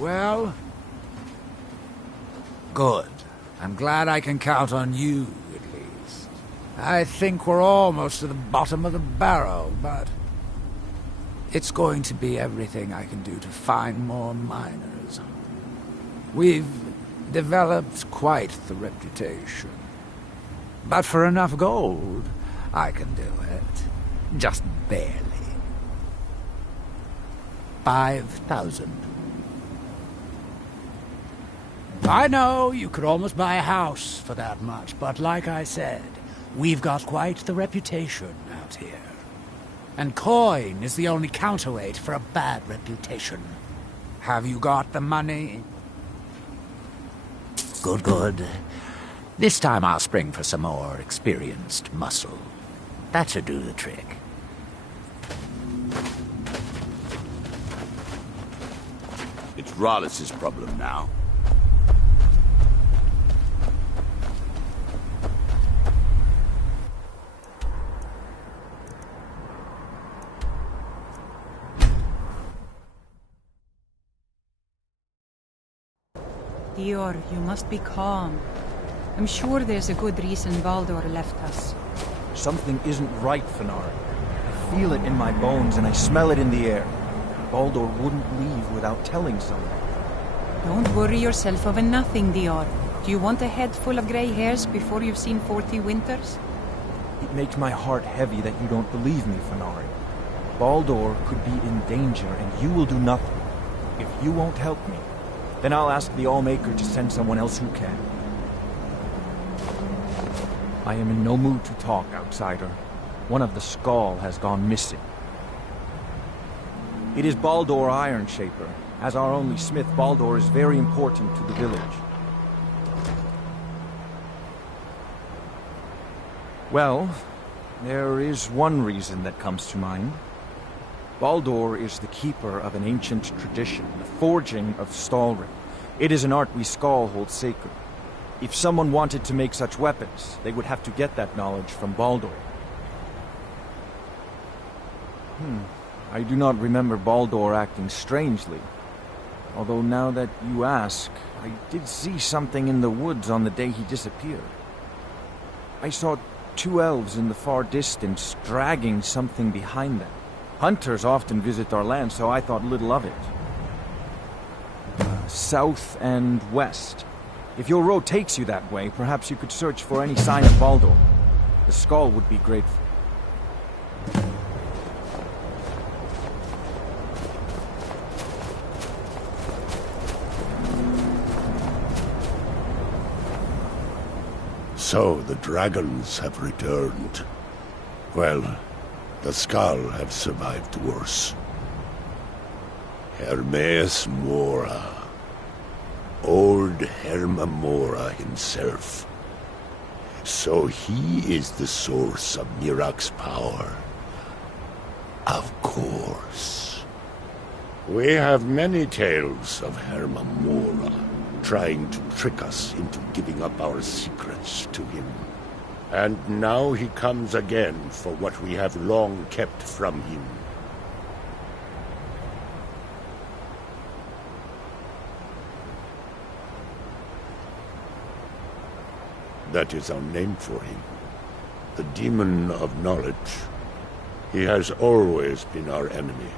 Well? Good. I'm glad I can count on you, at least. I think we're almost to the bottom of the barrel, but it's going to be everything I can do to find more miners. We've developed quite the reputation. But for enough gold, I can do it. Just barely. 5,000. I know you could almost buy a house for that much, but like I said, we've got quite the reputation out here. And coin is the only counterweight for a bad reputation. Have you got the money? Good, good. This time I'll spring for some more experienced muscle. That should do the trick. It's Rollis' problem now. Dior, you must be calm. I'm sure there's a good reason Baldur left us. Something isn't right, Fenari. I feel it in my bones and I smell it in the air. Baldur wouldn't leave without telling someone. Don't worry yourself over nothing, Dior. Do you want a head full of grey hairs before you've seen 40 winters? It makes my heart heavy that you don't believe me, Fenari. Baldur could be in danger and you will do nothing. If you won't help me, then I'll ask the Allmaker to send someone else who can. I am in no mood to talk, outsider. One of the Skald has gone missing. It is Baldur Ironshaper. As our only smith, Baldur is very important to the village. Well, there is one reason that comes to mind. Baldur is the keeper of an ancient tradition, the forging of Stalrim. It is an art we Skald hold sacred. If someone wanted to make such weapons, they would have to get that knowledge from Baldur. I do not remember Baldur acting strangely. Although now that you ask, I did see something in the woods on the day he disappeared. I saw 2 elves in the far distance dragging something behind them. Hunters often visit our land, so I thought little of it. South and west. If your road takes you that way, perhaps you could search for any sign of Baldur. The Skald would be grateful. So the dragons have returned. Well, the Skald have survived worse. Hermaeus Mora. Old Herma-Mora himself. So he is the source of Mirak's power. Of course. We have many tales of Herma-Mora trying to trick us into giving up our secrets to him. And now he comes again for what we have long kept from him. That is our name for him. The Demon of Knowledge. He has always been our enemy.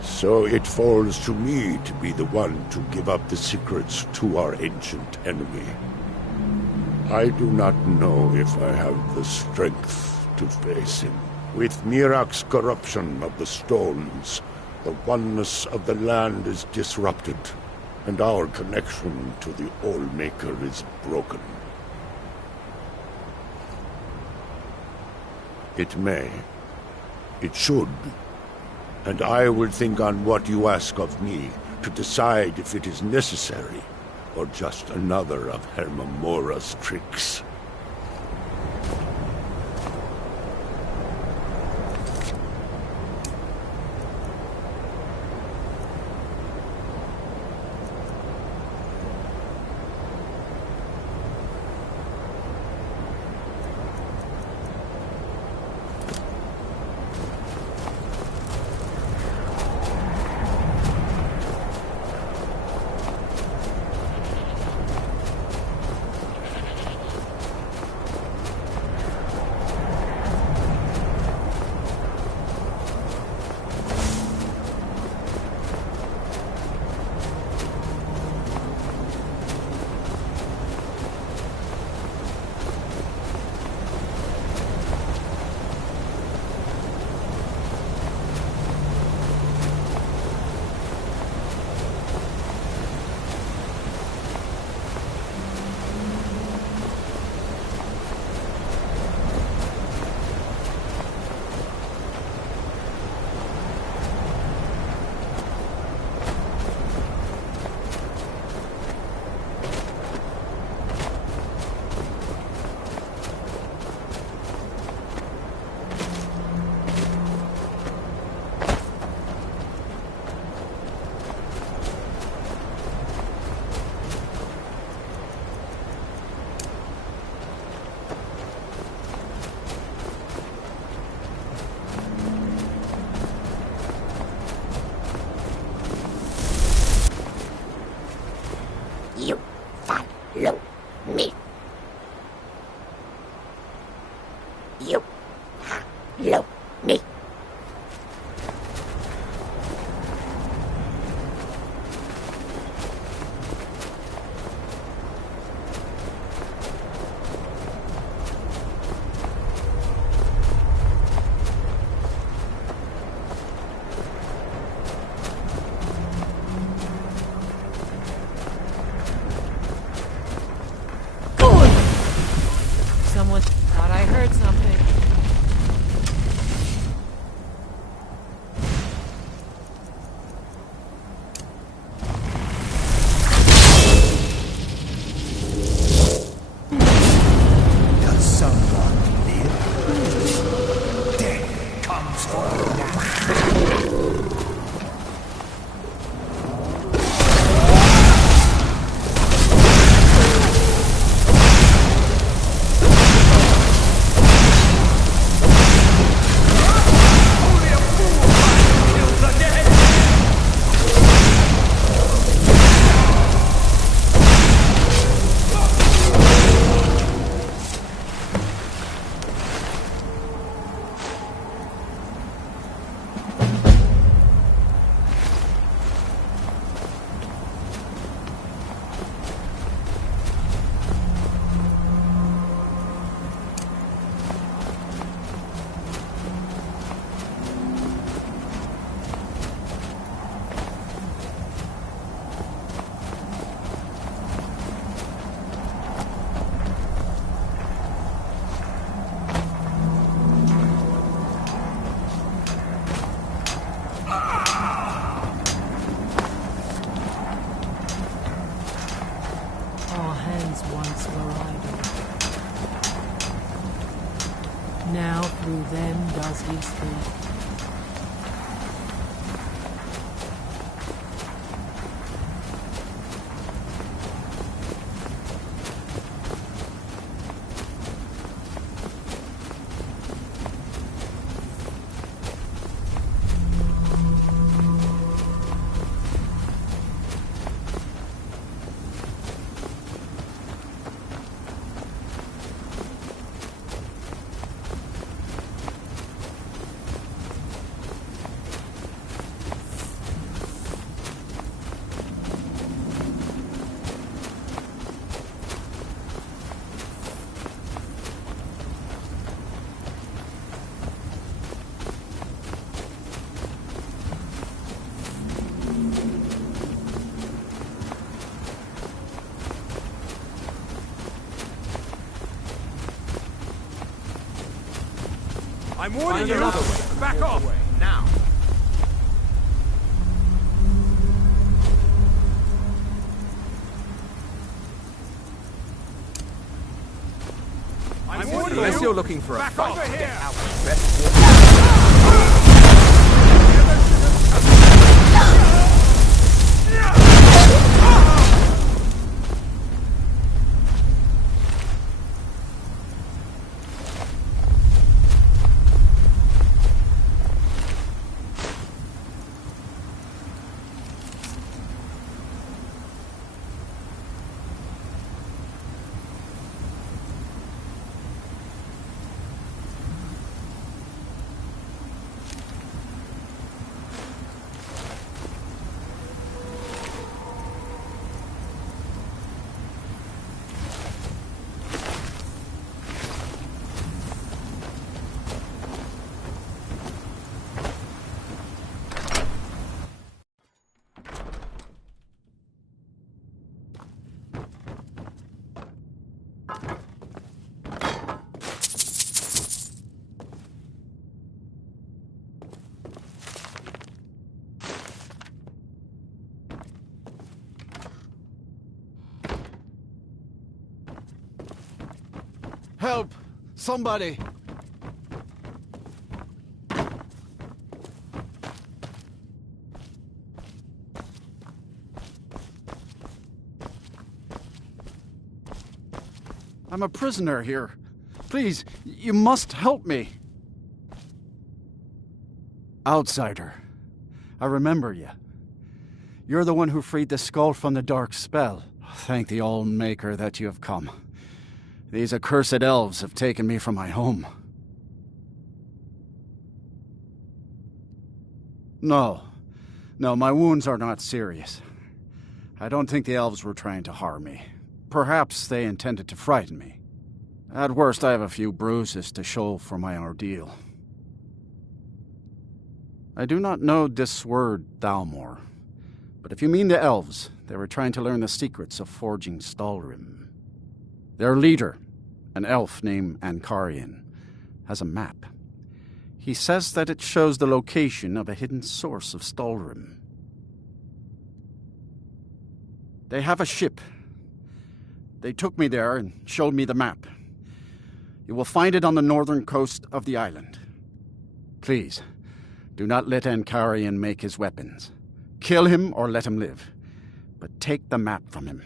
So it falls to me to be the one to give up the secrets to our ancient enemy. I do not know if I have the strength to face him. With Mirak's corruption of the stones, the oneness of the land is disrupted, and our connection to the Allmaker is broken. It may. It should. And I will think on what you ask of me to decide if it is necessary or just another of Herma-Mora's tricks. Through them does history. I'm warning you! Back off! Now! I'm warning you! Unless you're looking for a Back fight, over here! get out of bed. Help! Somebody! I'm a prisoner here. Please, you must help me. Outsider, I remember you. You're the one who freed the skull from the dark spell. Thank the All-Maker that you have come. These accursed elves have taken me from my home. No, my wounds are not serious. I don't think the elves were trying to harm me. Perhaps they intended to frighten me. At worst, I have a few bruises to show for my ordeal. I do not know this word, Thalmor, but if you mean the elves, they were trying to learn the secrets of forging Stalrim. Their leader, an elf named Ankarian, has a map. He says that it shows the location of a hidden source of Stalrim. They have a ship. They took me there and showed me the map. You will find it on the northern coast of the island. Please, do not let Ankarian make his weapons. Kill him or let him live. But take the map from him.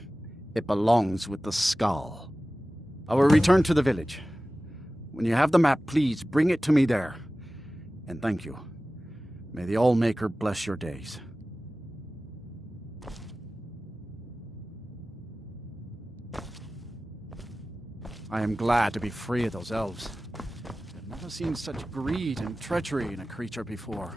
It belongs with the skull. I will return to the village. When you have the map, please bring it to me there. And thank you. May the All-Maker bless your days. I am glad to be free of those elves. I've never seen such greed and treachery in a creature before.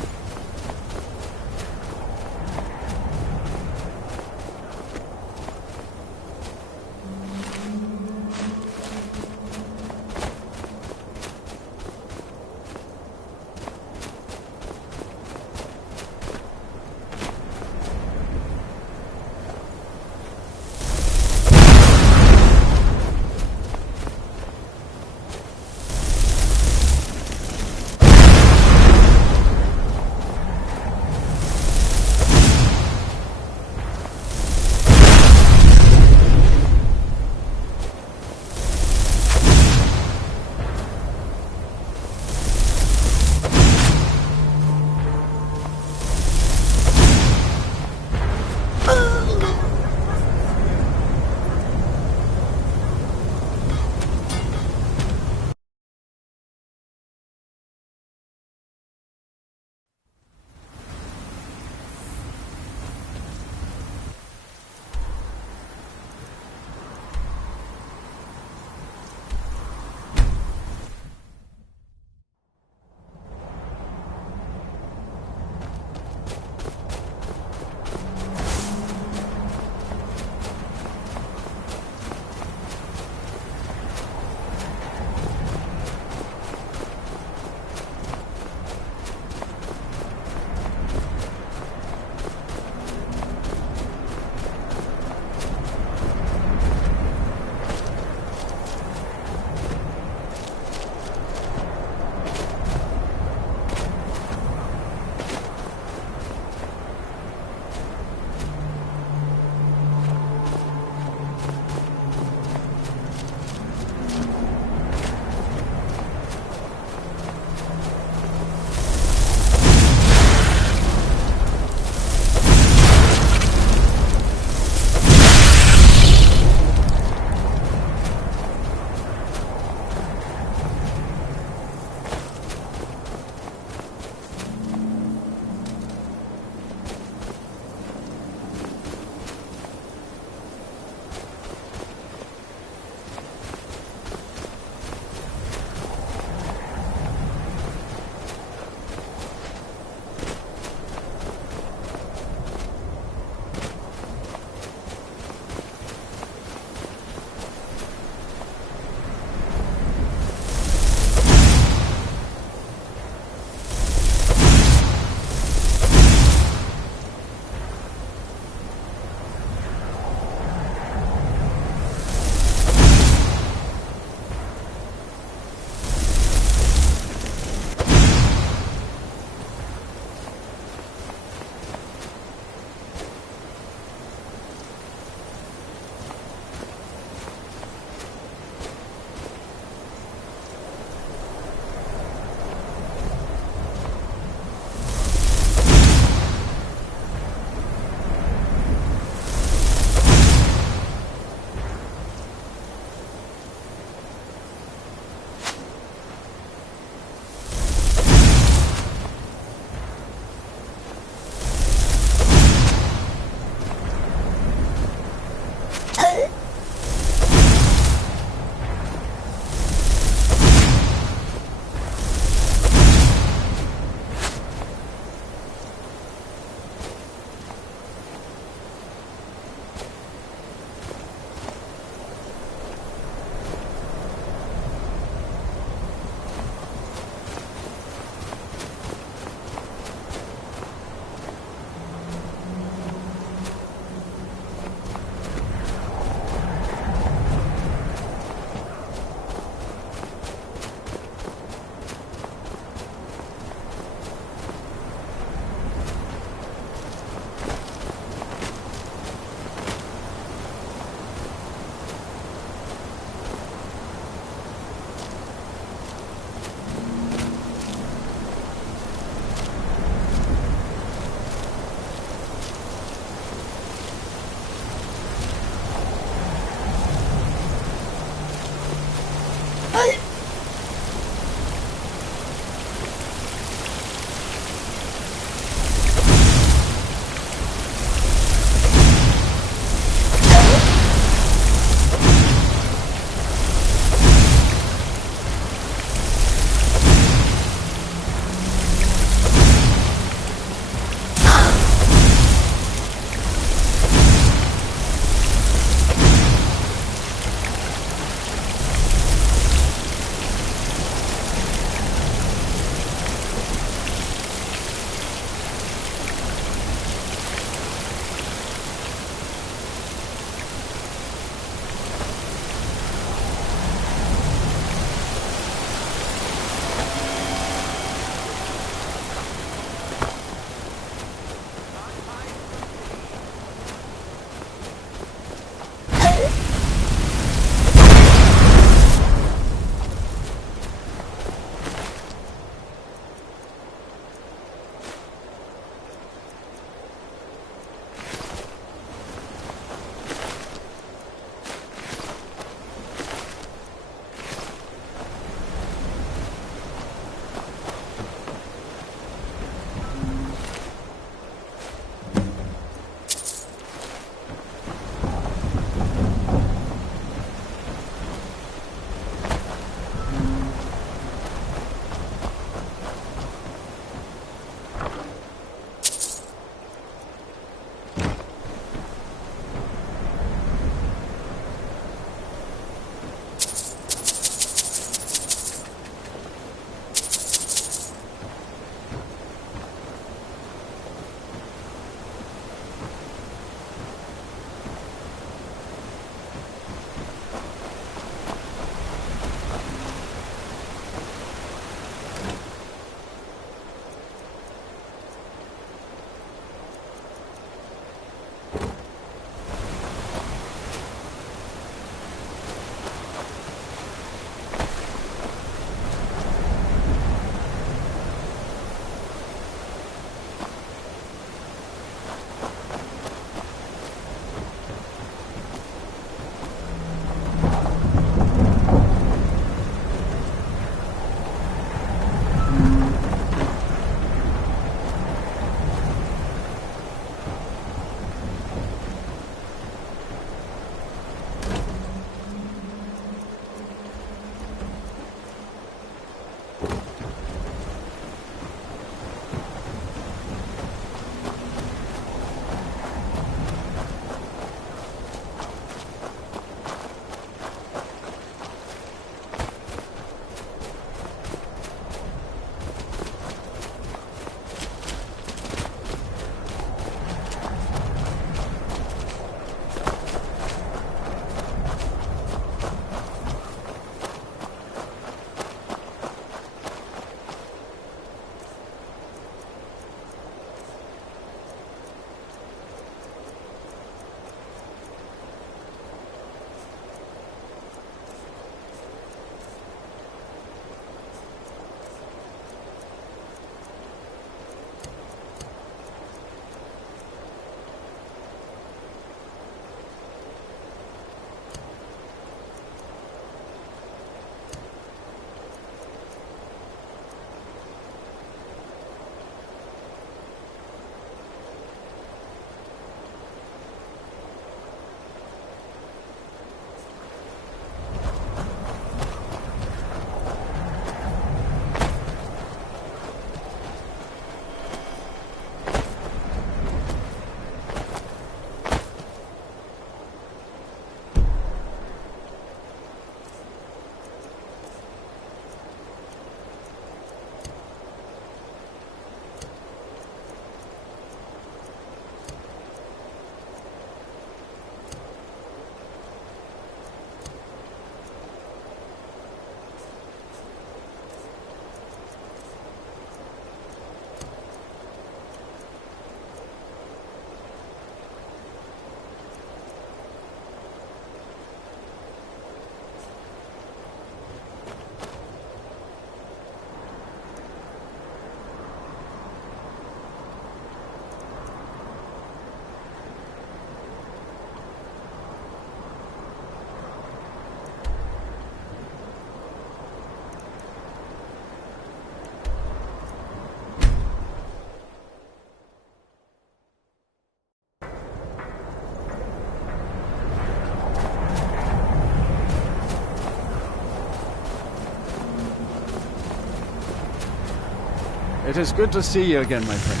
It is good to see you again, my friend.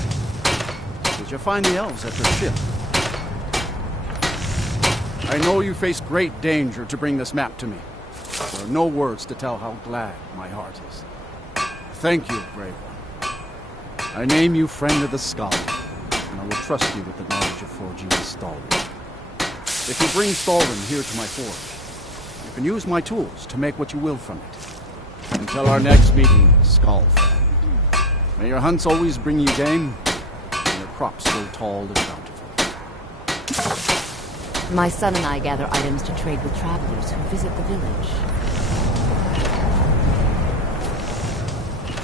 Did you find the elves at their ship? I know you face great danger to bring this map to me. There are no words to tell how glad my heart is. Thank you, brave one. I name you Friend of the Skull, and I will trust you with the knowledge of forging Stalwart. If you bring Stalwart here to my forge, you can use my tools to make what you will from it. Until our next meeting, Skull friend. May your hunts always bring you game, and your crops grow tall and bountiful. My son and I gather items to trade with travelers who visit the village.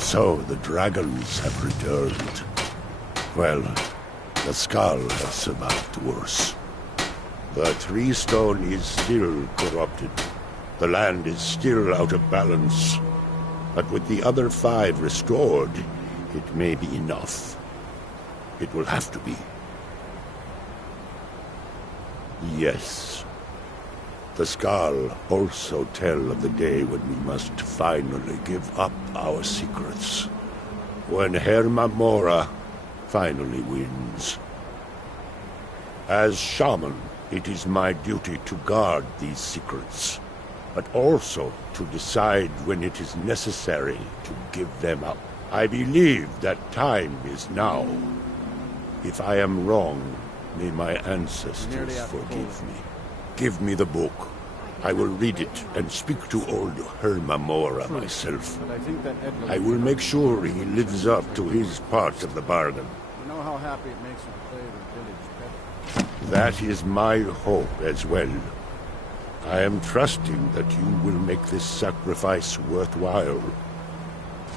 So the dragons have returned. Well, the skull has survived worse. The tree stone is still corrupted. The land is still out of balance. But with the other 5 restored, it may be enough. It will have to be. Yes. The Skull also tell of the day when we must finally give up our secrets. When Herma Mora finally wins. As shaman, it is my duty to guard these secrets, but also to decide when it is necessary to give them up. I believe that time is now. If I am wrong, may my ancestors forgive me. Give me the book. I will read it and speak to old Herma Mora myself. I will make sure he lives up to his part of the bargain. You know how happy it makes me to play the village better. That is my hope as well. I am trusting that you will make this sacrifice worthwhile.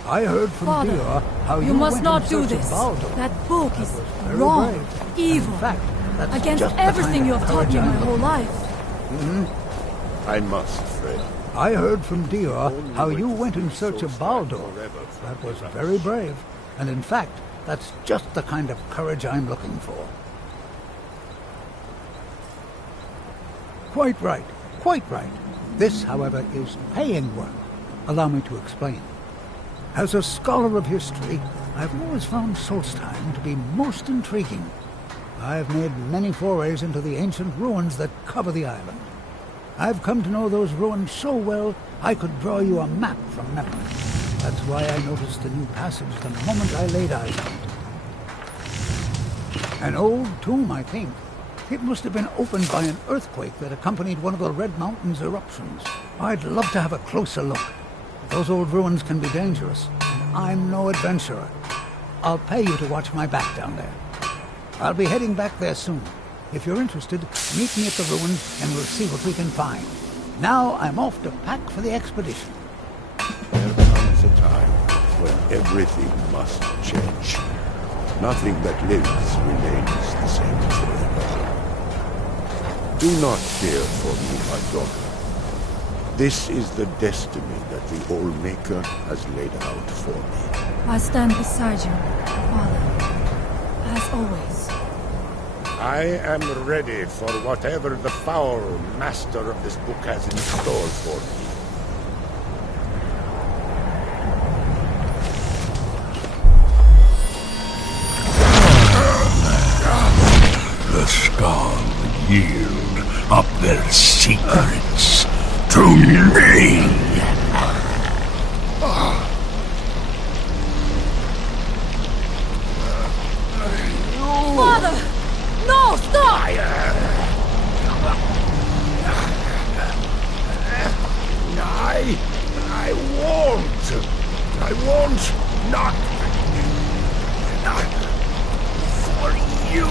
I heard from Father, Dior how you you must went not in do search of this. Baldur. That book is Very wrong, brave. evil, In fact, that's against just the everything kind you of have taught me courage my I'm whole looking life. I must, Fred. I heard from Dior how you went in search of Baldur. That was very brave. And in fact, that's just the kind of courage I'm looking for. Quite right. Quite right. This, however, is paying work. Allow me to explain. As a scholar of history, I've always found Solstheim to be most intriguing. I've made many forays into the ancient ruins that cover the island. I've come to know those ruins so well, I could draw you a map from memory. That's why I noticed the new passage the moment I laid eyes on it. An old tomb, I think. It must have been opened by an earthquake that accompanied one of the Red Mountain's eruptions. I'd love to have a closer look. Those old ruins can be dangerous, and I'm no adventurer. I'll pay you to watch my back down there. I'll be heading back there soon. If you're interested, meet me at the ruins and we'll see what we can find. Now I'm off to pack for the expedition. There comes a time when everything must change. Nothing that lives remains the same forever. Do not fear for me, my daughter. This is the destiny that the All-Maker has laid out for me. I stand beside you, Father, as always. I am ready for whatever the foul master of this book has in store for me. The Skull yield up their secrets to me. Father! No, stop! I won't not for you.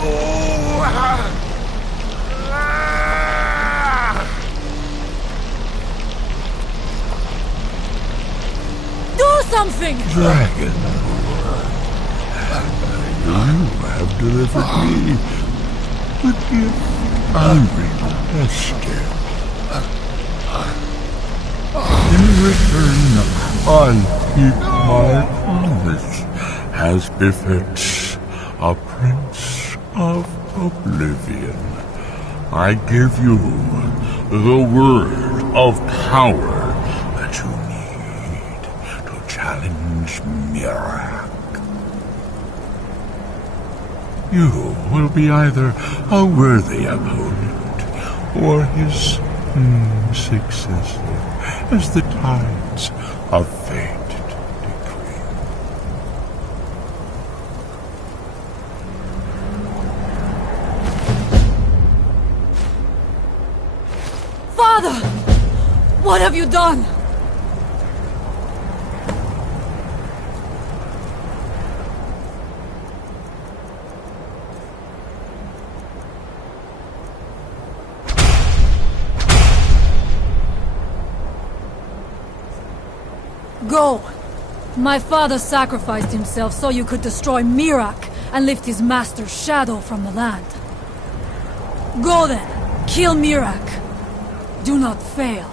Do something! Dragon, you have delivered me the gift I requested. In return, I'll keep my promise as befits a Prince of Oblivion. I give you the word of power that you need to challenge Mirak. you will be either a worthy opponent or his successor, as the tides of fate decree. Father! What have you done? Go! My father sacrificed himself so you could destroy Mirak and lift his master's shadow from the land. Go then! Kill Mirak! Do not fail.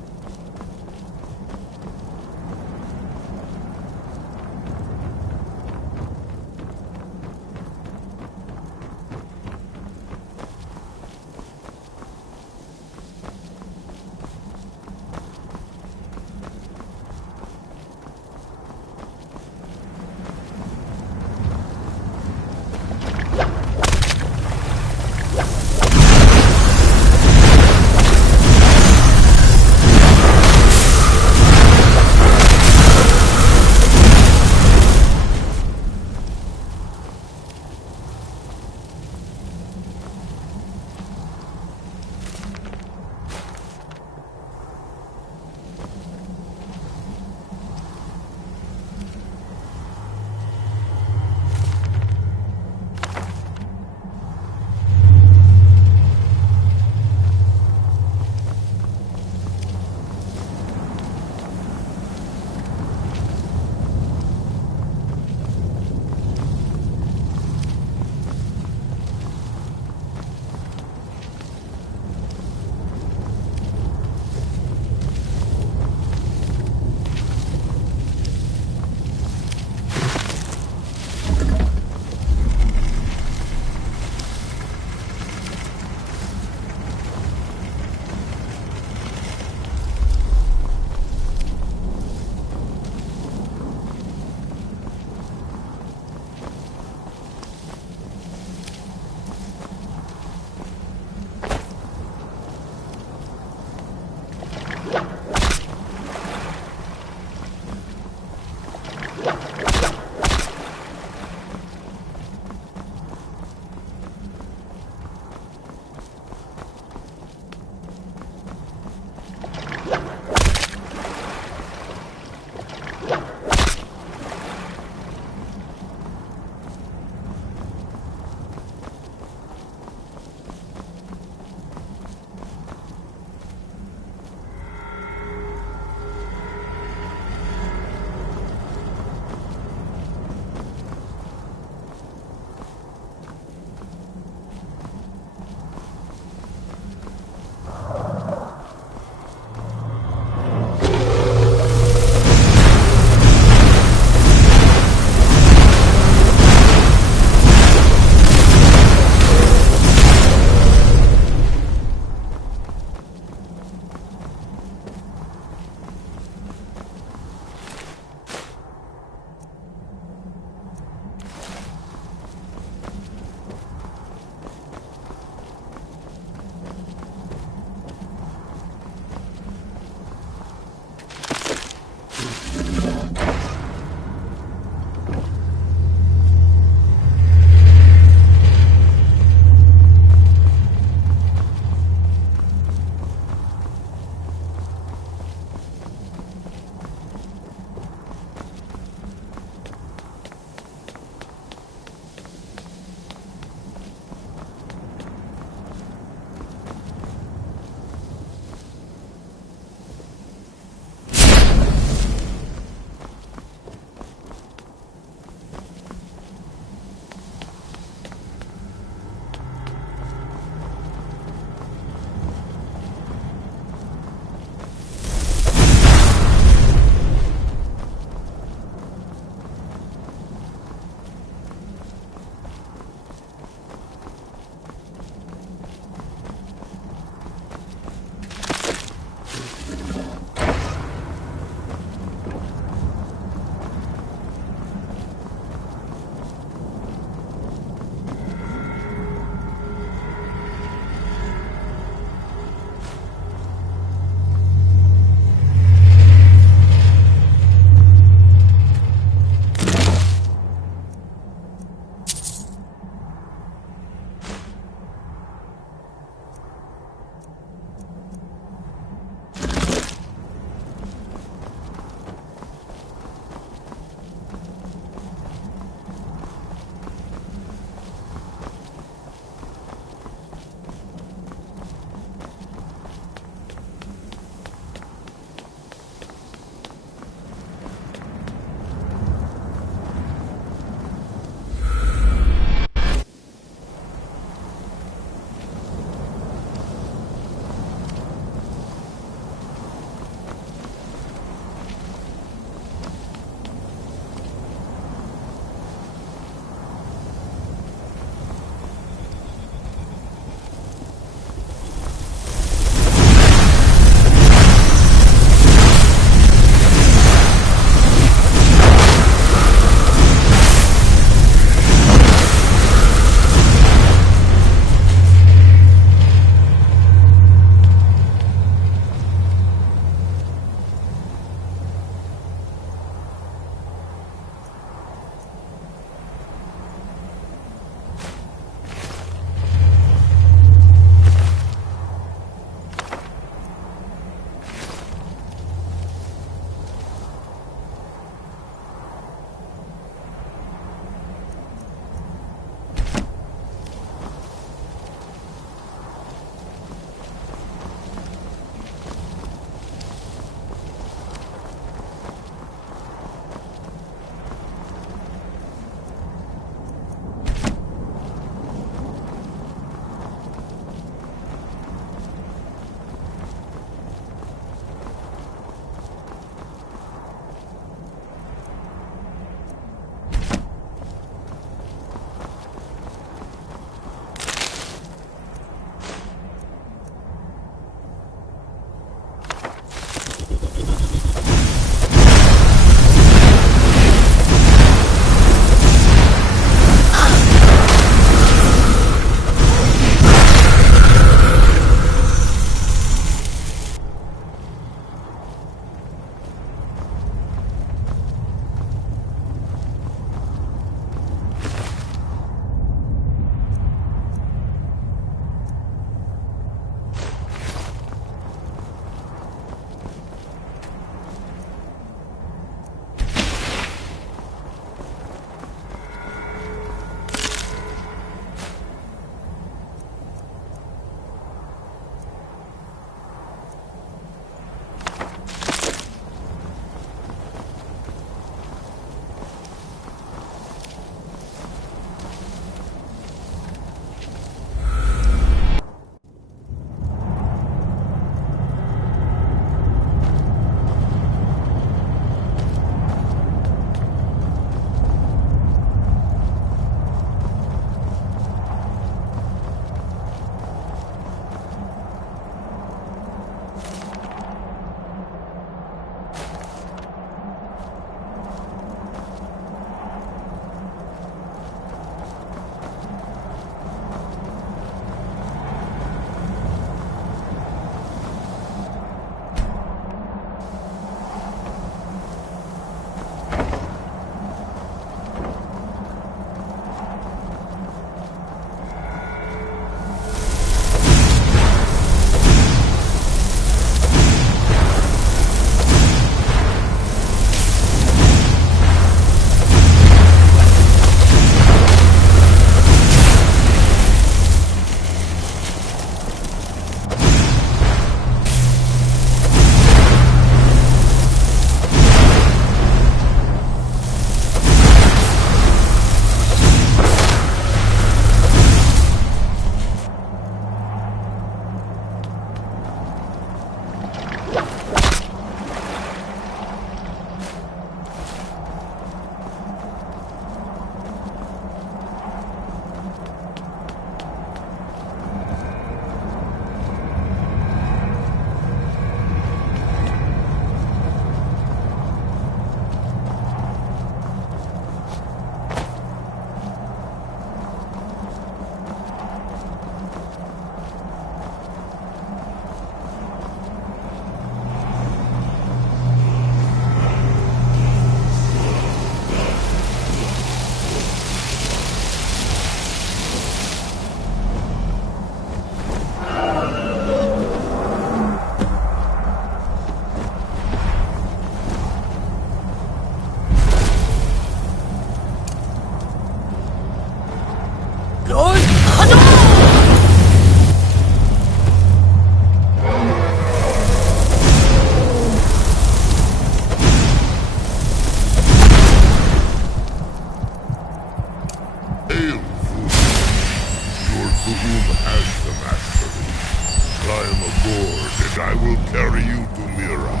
I will carry you to Mira.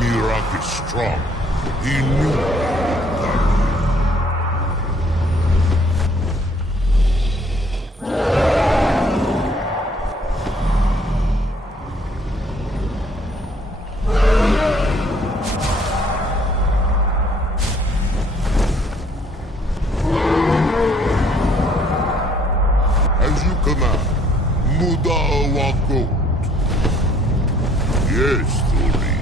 Mirak is strong. He knew that. As you command, Muda Wakot. Yes, Thori.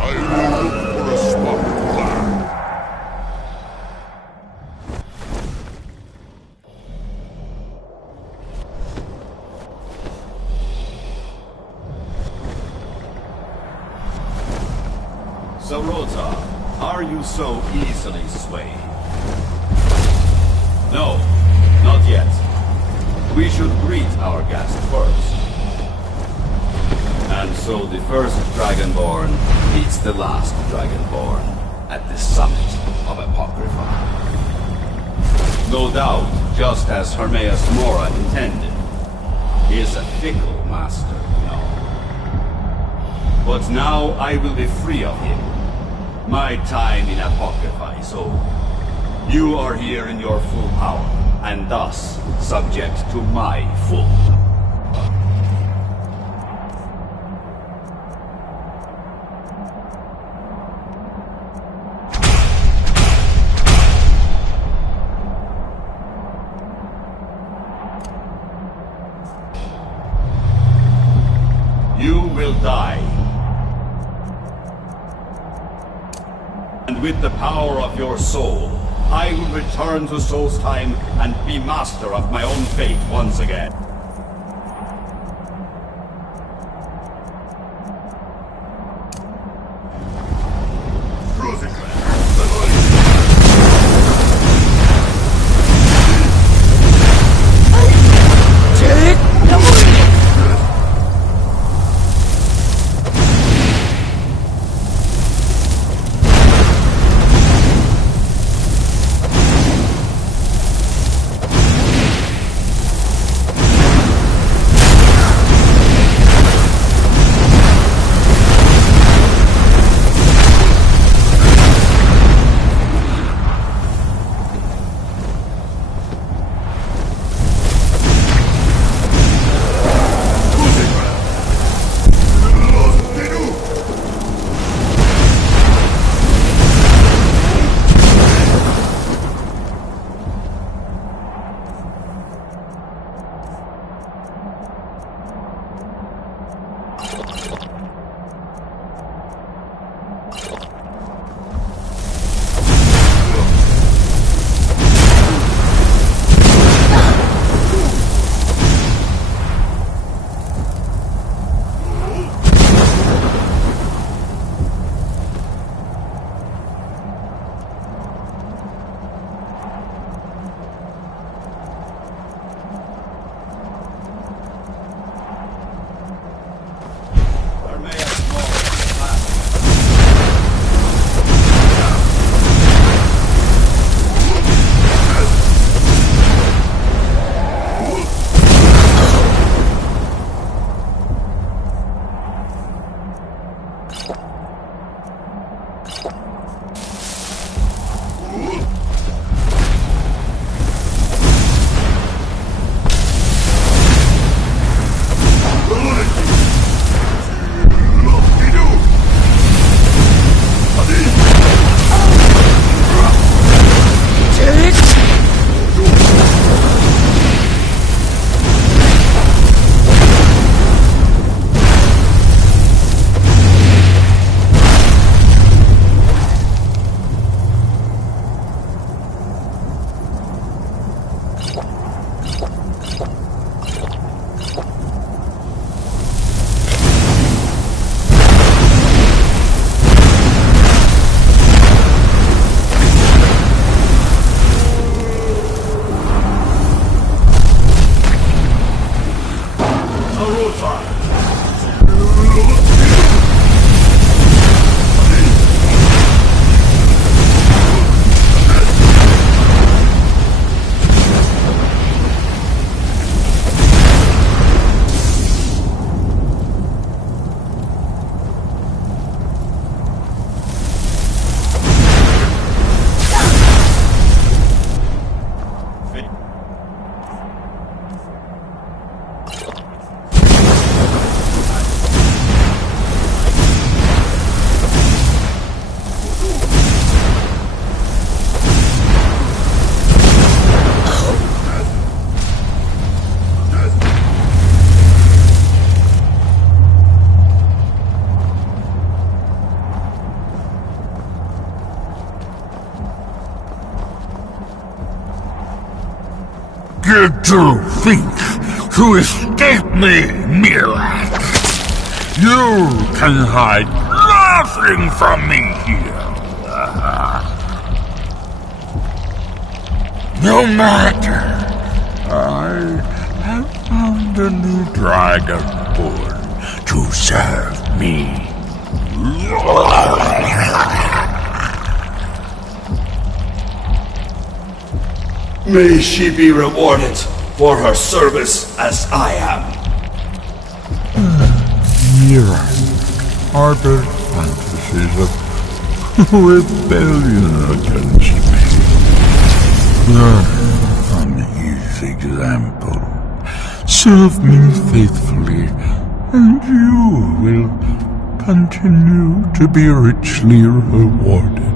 I will look for a spot to land. Sarota, are you so easily swayed? No, not yet. We should greet our guest first. And so the first Dragonborn meets the last Dragonborn at the summit of Apocrypha. No doubt, just as Hermaeus Mora intended. He is a fickle master, no. But now I will be free of him. My time in Apocrypha is over. You are here in your full power, and thus subject to my full power. You will die. And with the power of your soul, I will return to Solstheim and be master of my own fate once again. to think to escape me, Mirak. You can hide nothing from me here. No matter. I have found a new dragonborn to serve me. May she be rewarded for her service as I am. Mira harbored fantasies of rebellion against me. An easy example. Serve me faithfully, and you will continue to be richly rewarded.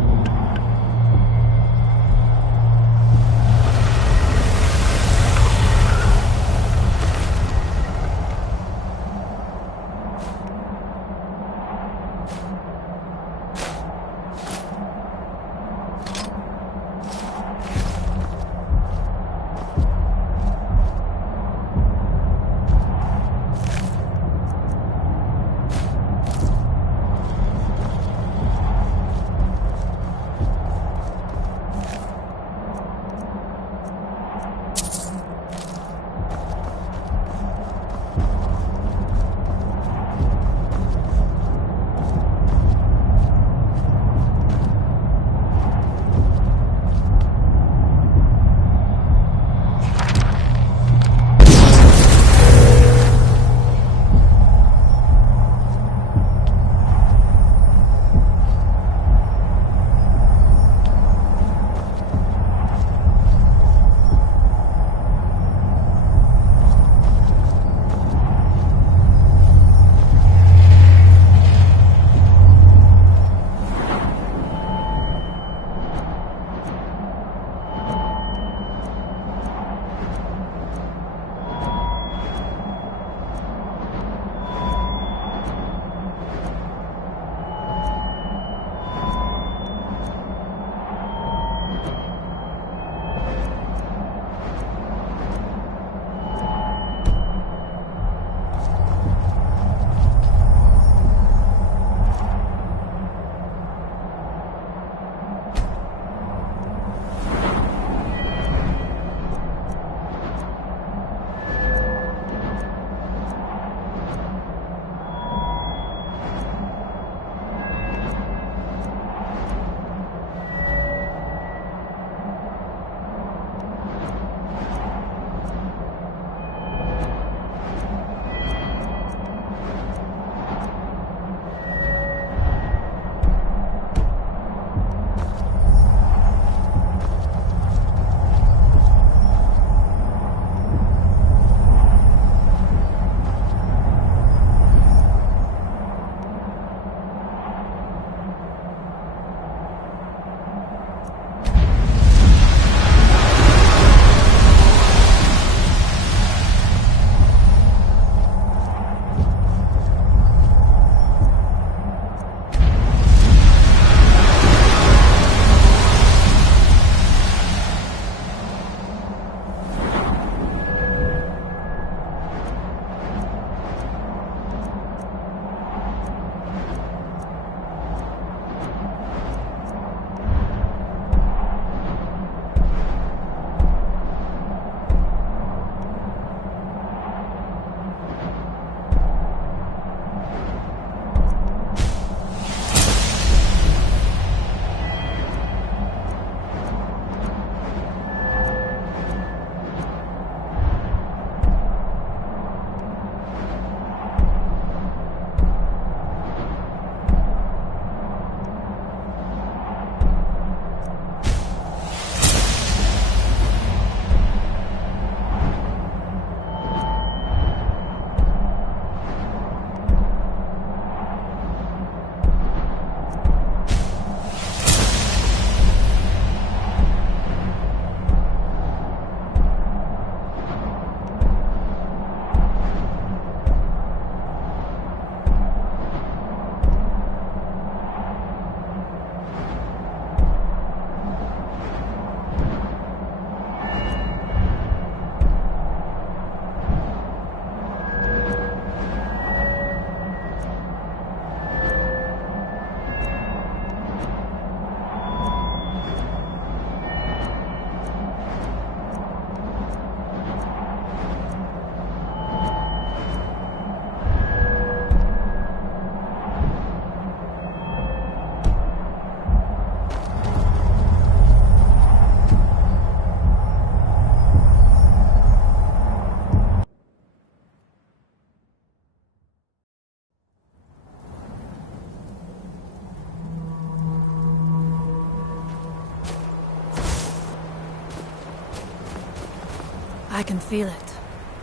I can feel it.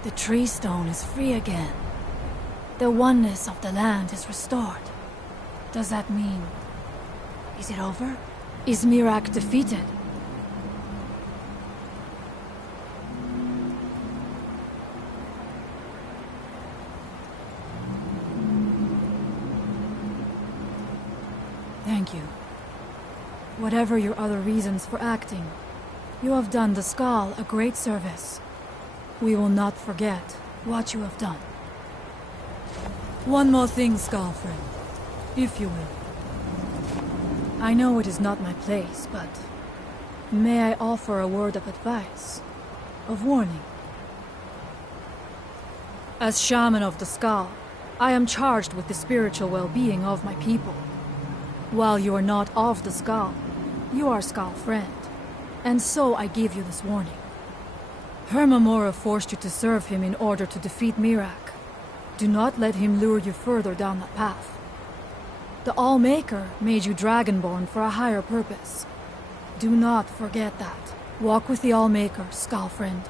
The tree stone is free again. The oneness of the land is restored. Does that mean... is it over? Is Miraak defeated? Thank you. Whatever your other reasons for acting, you have done the Skull a great service. We will not forget what you have done. One more thing, Skull friend, if you will. I know it is not my place, but may I offer a word of advice, of warning? As shaman of the Skull, I am charged with the spiritual well-being of my people. While you are not of the Skull, you are Skull friend, and so I give you this warning. Hermamora forced you to serve him in order to defeat Miraak. Do not let him lure you further down that path. The All-Maker made you Dragonborn for a higher purpose. Do not forget that. Walk with the All-Maker, Skull friend.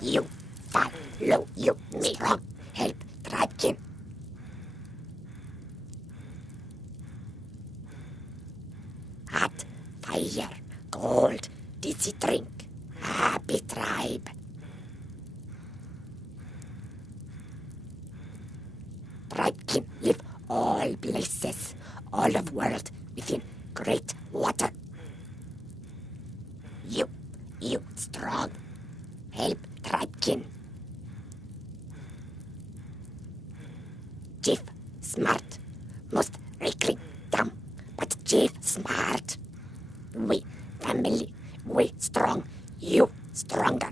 You follow you me wrong. Help Dragon. Hot fire, cold, dizzy drink. Happy tribe. Dragon live all places, all of world within great water. You strong. Help Dragon. Chief smart, most wriggling dumb, but Chief smart. We family, we strong, you stronger.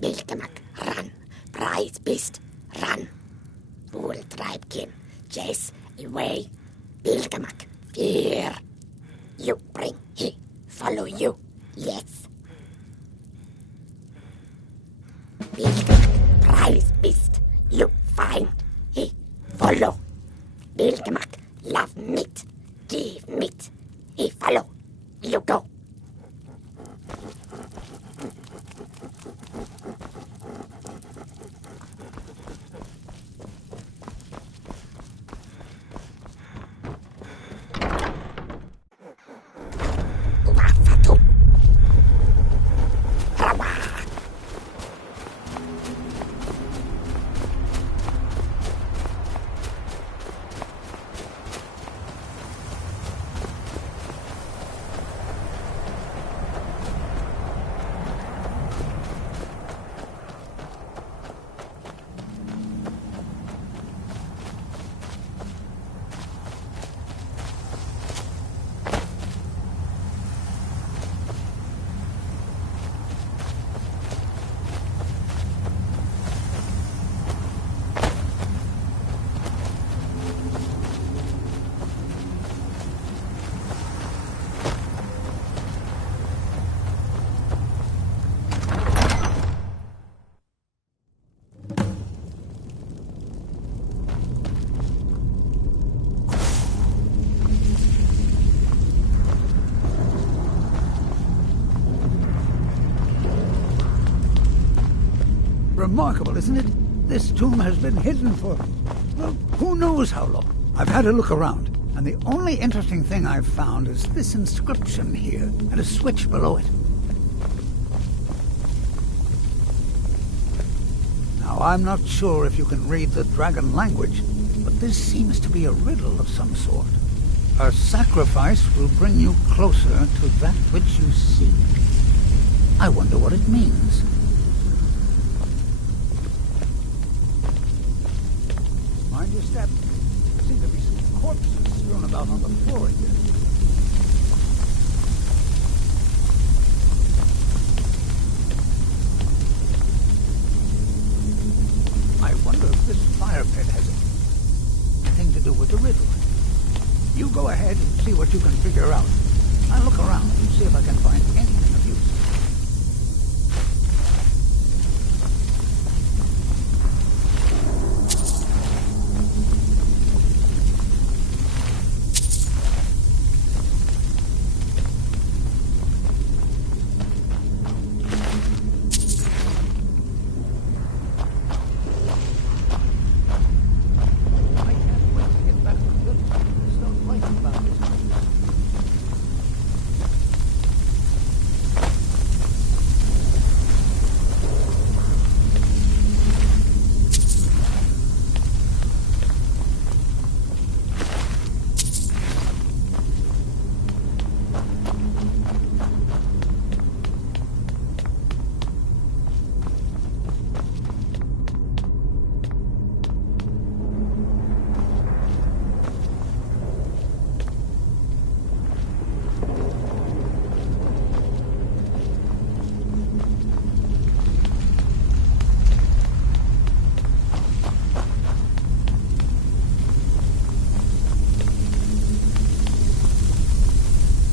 Bilgamak, run, prize beast, run. Fool Dragon, chase away. Bilgamak, fear. You bring he, follow you, yes. Bilgamak, prize beast, you find he, follow. Bilgamak, love meat, give meat, he follow, you go. remarkable, isn't it? This tomb has been hidden for, well, who knows how long. I've had a look around, and the only interesting thing I've found is this inscription here, and a switch below it. Now, I'm not sure if you can read the dragon language, but this seems to be a riddle of some sort. A sacrifice will bring you closer to that which you seek. I wonder what it means. Mind your step. There seem to be some corpses strewn about on the floor here. I wonder if this fire pit has anything to do with the riddle. You go ahead and see what you can figure out. I'll look around and see if I can find anything of use.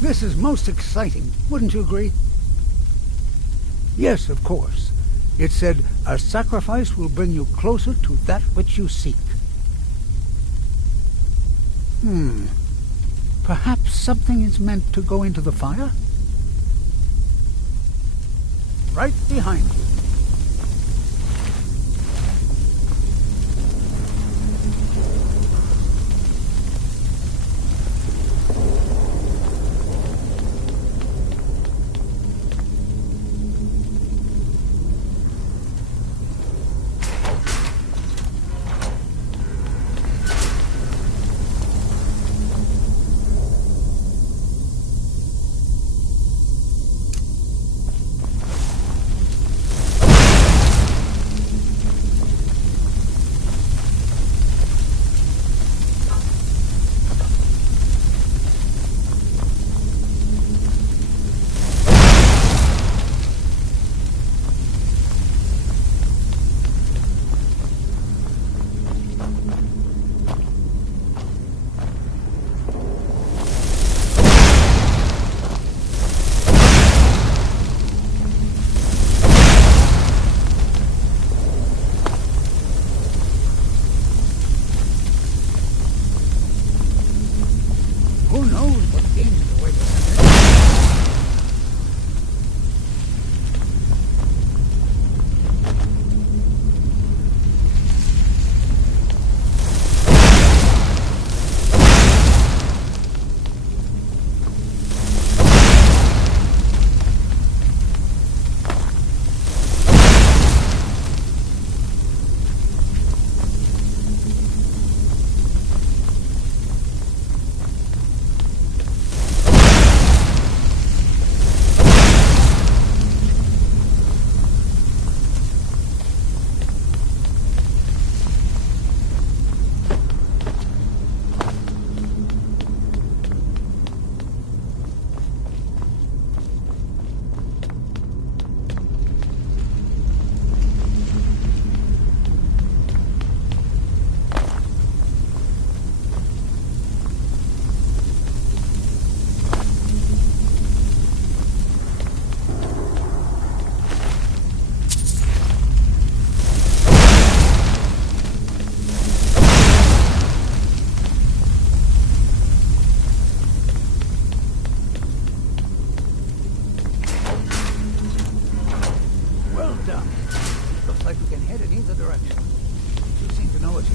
This is most exciting, wouldn't you agree? Yes, of course. It said, a sacrifice will bring you closer to that which you seek. Perhaps something is meant to go into the fire? Right behind you.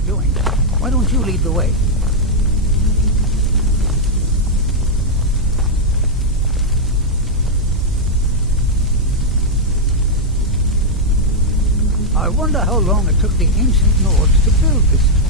you're doing. Why don't you lead the way? I wonder how long it took the ancient Nords to build this tomb.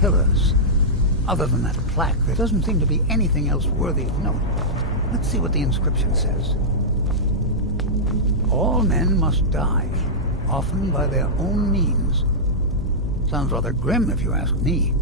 Pillars. Other than that plaque, there doesn't seem to be anything else worthy of note. Let's see what the inscription says. All men must die, often by their own means. Sounds rather grim if you ask me.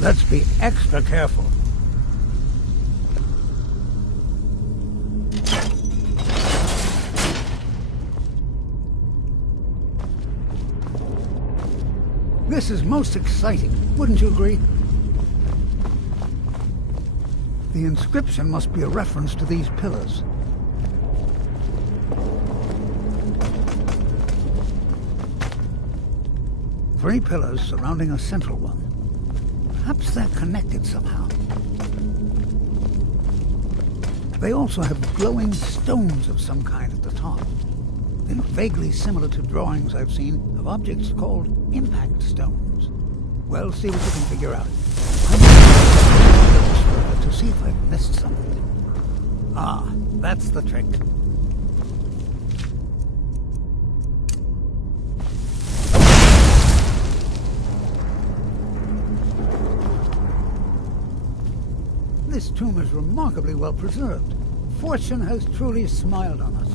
Let's be extra careful. This is most exciting, wouldn't you agree? The inscription must be a reference to these pillars. Three pillars surrounding a central one. Perhaps they're connected somehow. They also have glowing stones of some kind at the top. They look vaguely similar to drawings I've seen of objects called impact stones. Well, see what you can figure out. I'm going to see if I've missed something. Ah, that's the trick. This tomb is remarkably well preserved. Fortune has truly smiled on us.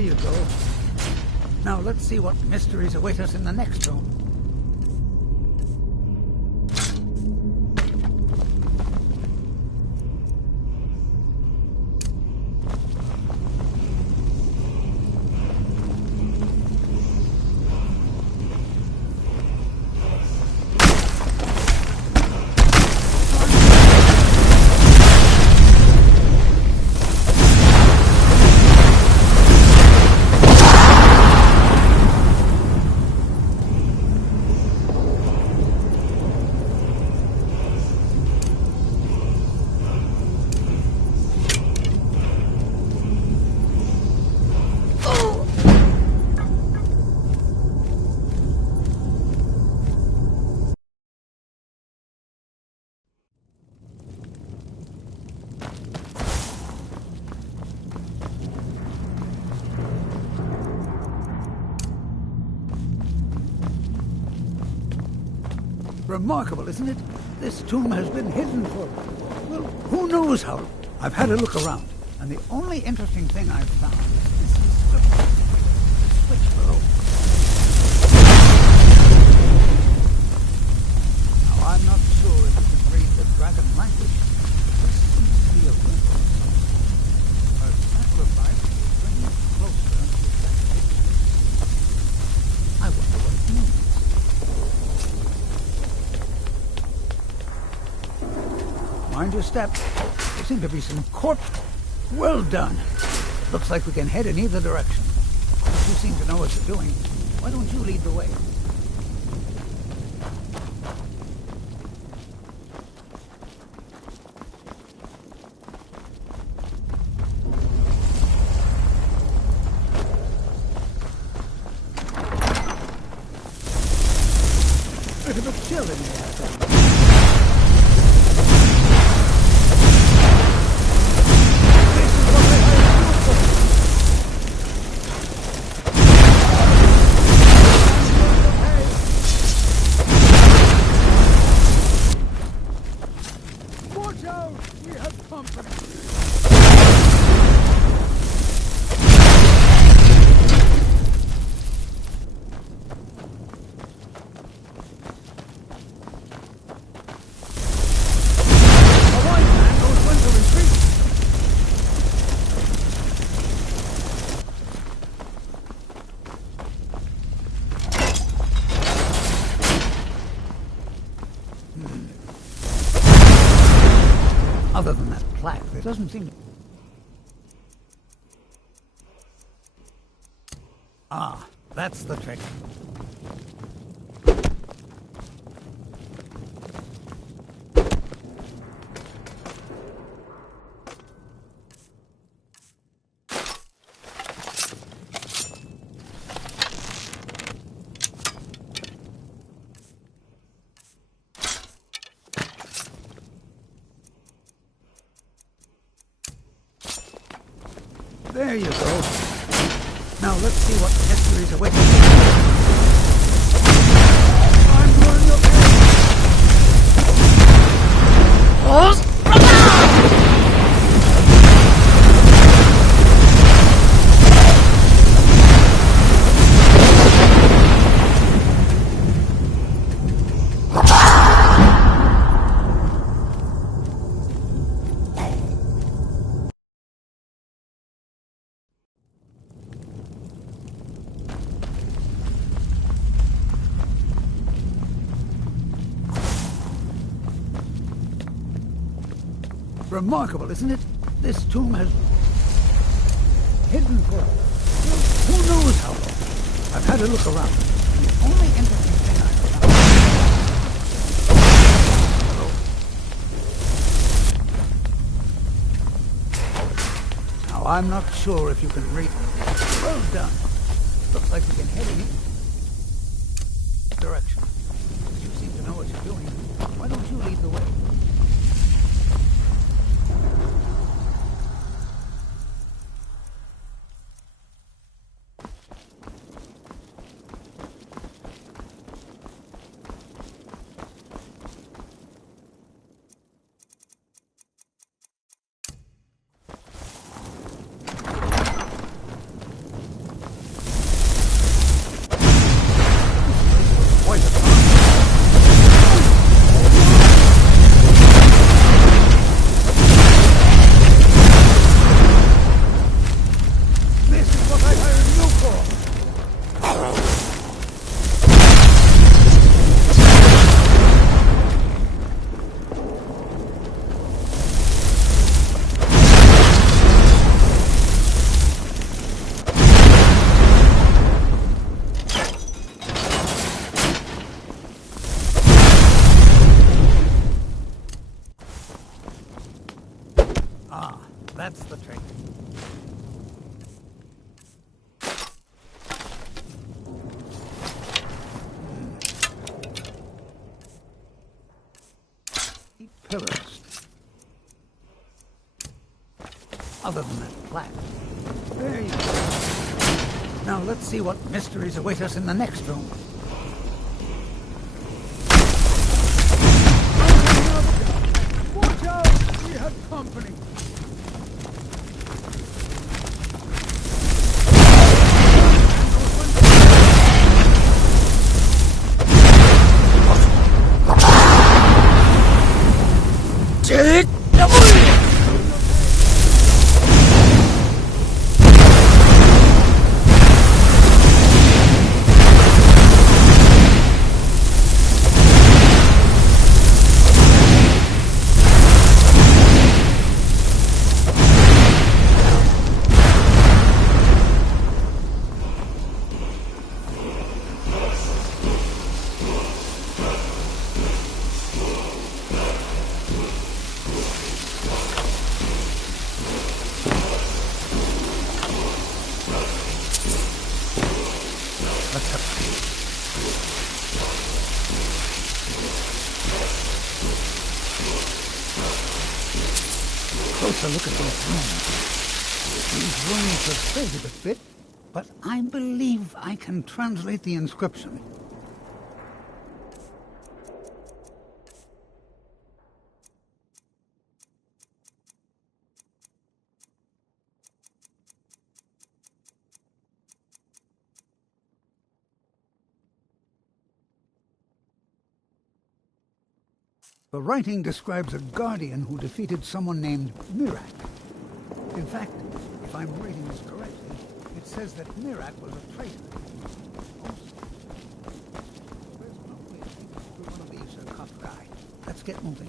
you go. Now let's see what mysteries await us in the next room. Remarkable, isn't it? This tomb has been hidden for, well, who knows how long. I've had a look around, and the only interesting thing I've found is this switch below. Now, I'm not sure if you can read the dragon language. This seems to be a ritual. A sacrifice will bring you closer to that picture. I wonder what it means. Mind your step. There seem to be some corpse. Well done. Looks like we can head in either direction. You seem to know what you're doing. Why don't you lead the way? Bit of a chill in here. Other than that plaque, there doesn't seem to... Ah, that's the trick. There you go. Now let's see what mysteries await. I'm going to pay. Remarkable, isn't it? This tomb has hidden for who knows how long. I've had a look around. And the only interesting thing I've found. Now, I'm not sure if you can read. Well done. Looks like we can head in each direction. You seem to know what you're doing. Why don't you lead the way? That's the trick. Pillars. Other than that plaque. There you go. Now let's see what mysteries await us in the next room. Watch out! We have company. Closer look at these rooms. These rooms have faded a bit, but I believe I can translate the inscription. The writing describes a guardian who defeated someone named Mirac. In fact, if I'm reading this correctly, it says that Mirac was a traitor. There's no way of thinking through one of these sarcophagi. Let's get moving.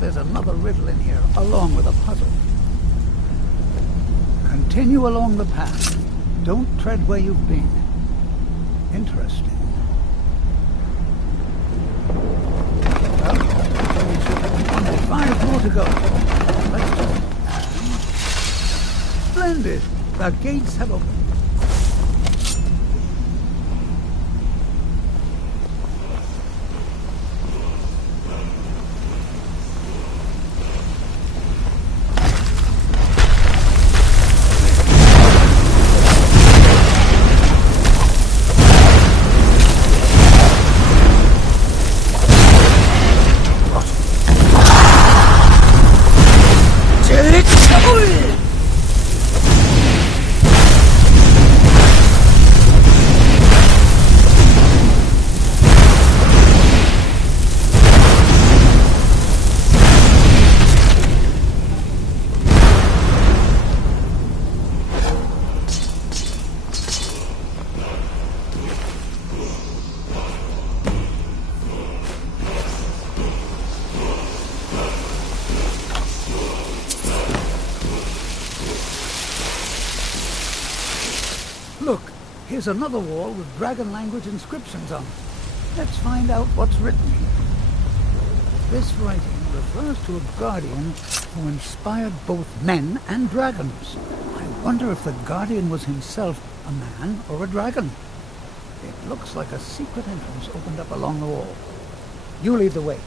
There's another riddle in here, along with a puzzle. Continue along the path. Don't tread where you've been. Interesting. Well, only 5 more to go. Let's just... Splendid! The gates have opened. Look, here's another wall with dragon language inscriptions on it. Let's find out what's written here. This writing refers to a guardian who inspired both men and dragons. I wonder if the guardian was himself a man or a dragon. It looks like a secret entrance opened up along the wall. You lead the way.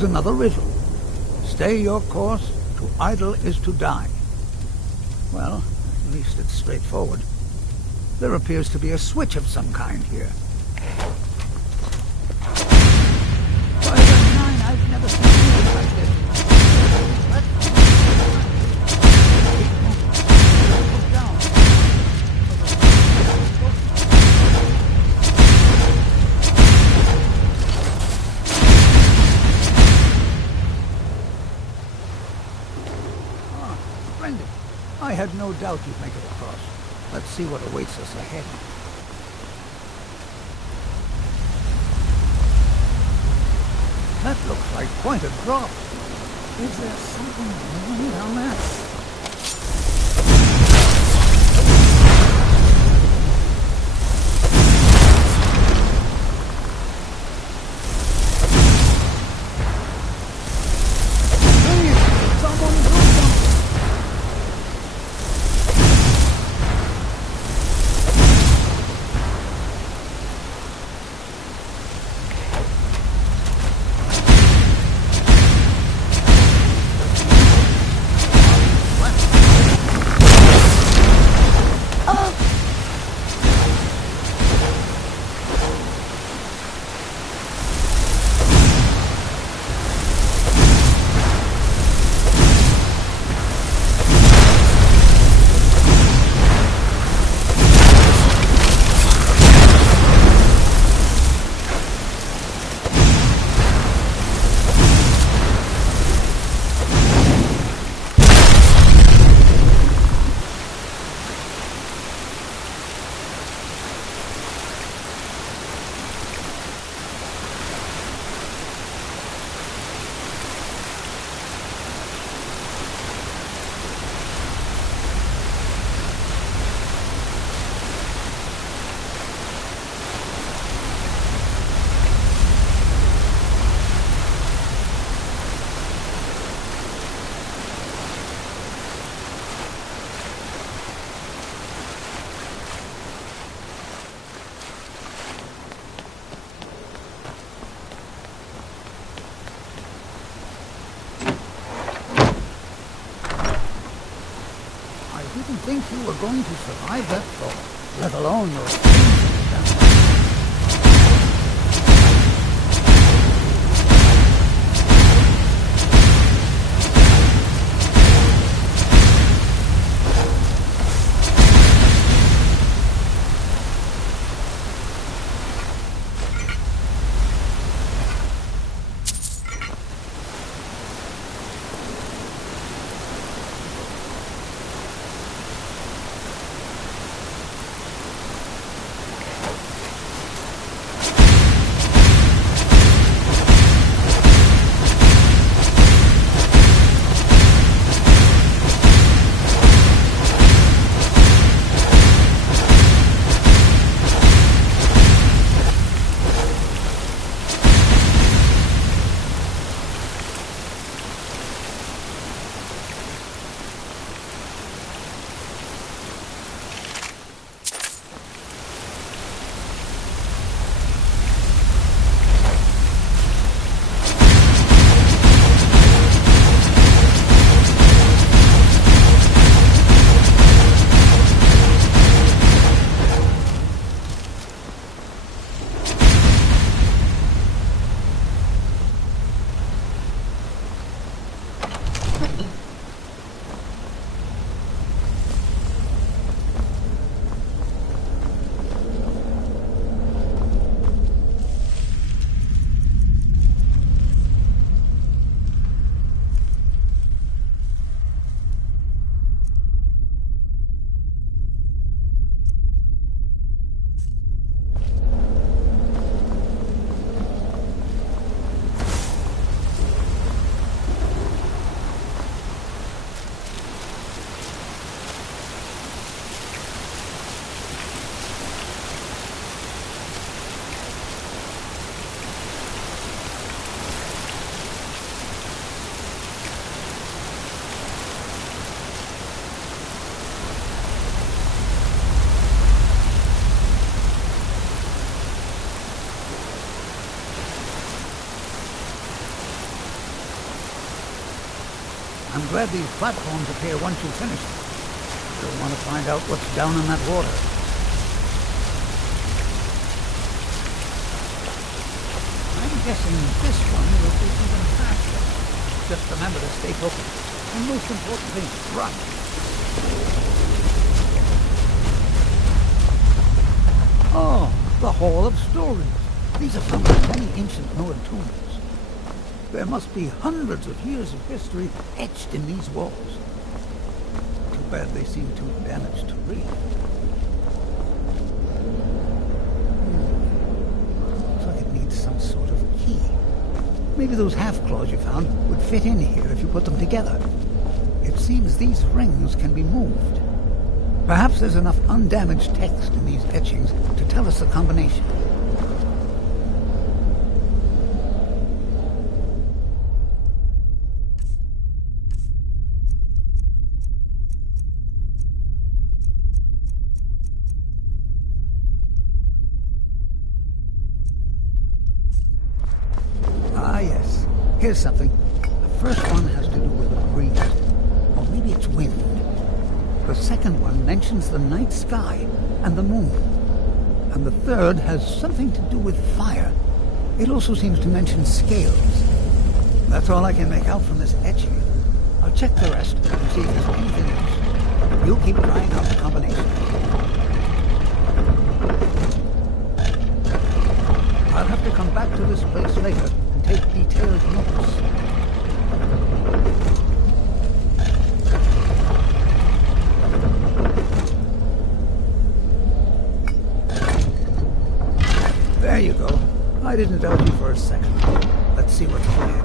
Here's another riddle. Stay your course, to idle is to die. Well, at least it's straightforward. There appears to be a switch of some kind here. By the nine, I've never seen anything like this. Look down. Ah, Brendan, I had no doubt you'd make it across. Let's see what awaits us ahead. That looks like quite a drop. Is there something wrong down there? I didn't think you were going to survive that fall, let alone those... glad these platforms appear once you finish them. You'll want to find out what's down in that water. I'm guessing this one will be even faster. Just remember to stay focused. And most importantly, run. Oh, the Hall of Stories. These are found in many ancient Noah tombs. There must be hundreds of years of history etched in these walls. Too bad they seem too damaged to read. Looks like it needs some sort of key. Maybe those half-claws you found would fit in here if you put them together. It seems these rings can be moved. Perhaps there's enough undamaged text in these etchings to tell us the combination. Ah, yes. Here's something. The first one has to do with breeze. Or maybe it's wind. The second one mentions the night sky and the moon. And the third has something to do with fire. It also seems to mention scales. That's all I can make out from this etching. I'll check the rest and see if there's anything else. You keep trying out the combination. I'll have to come back to this place later and take detailed notes. There you go. I didn't doubt you for a second. Let's see what's ahead.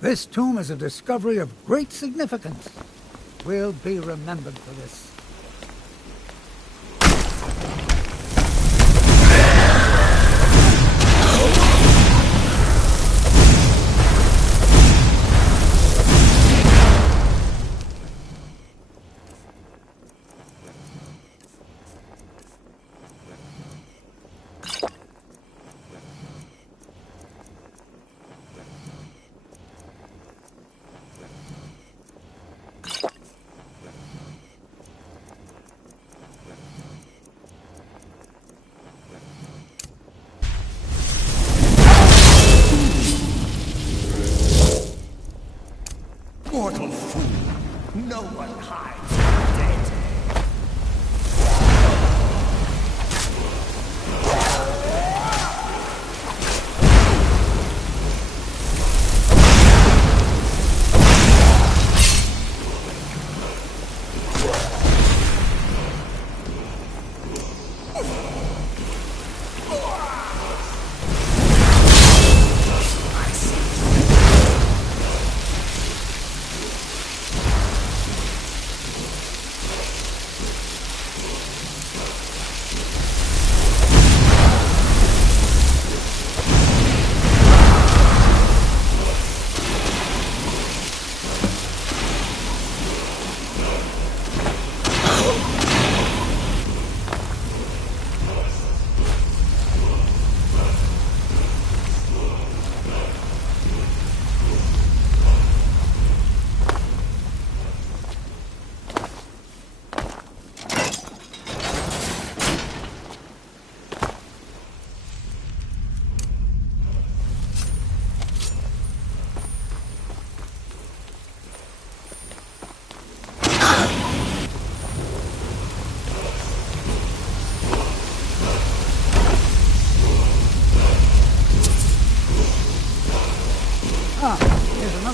This tomb is a discovery of great significance. We'll be remembered for this. Mortal fool! No one hides from dead!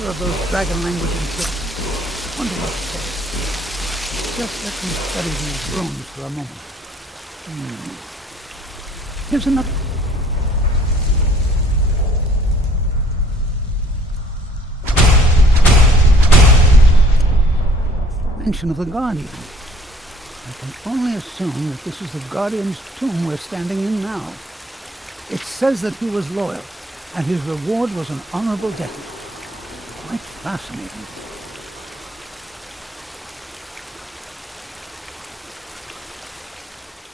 Of those dragon language inscriptions. Wonder what it says. Just let me study these runes for a moment. Here's another. mention of the Guardian. I can only assume that this is the Guardian's tomb we're standing in now. It says that he was loyal, and his reward was an honorable death. Quite fascinating.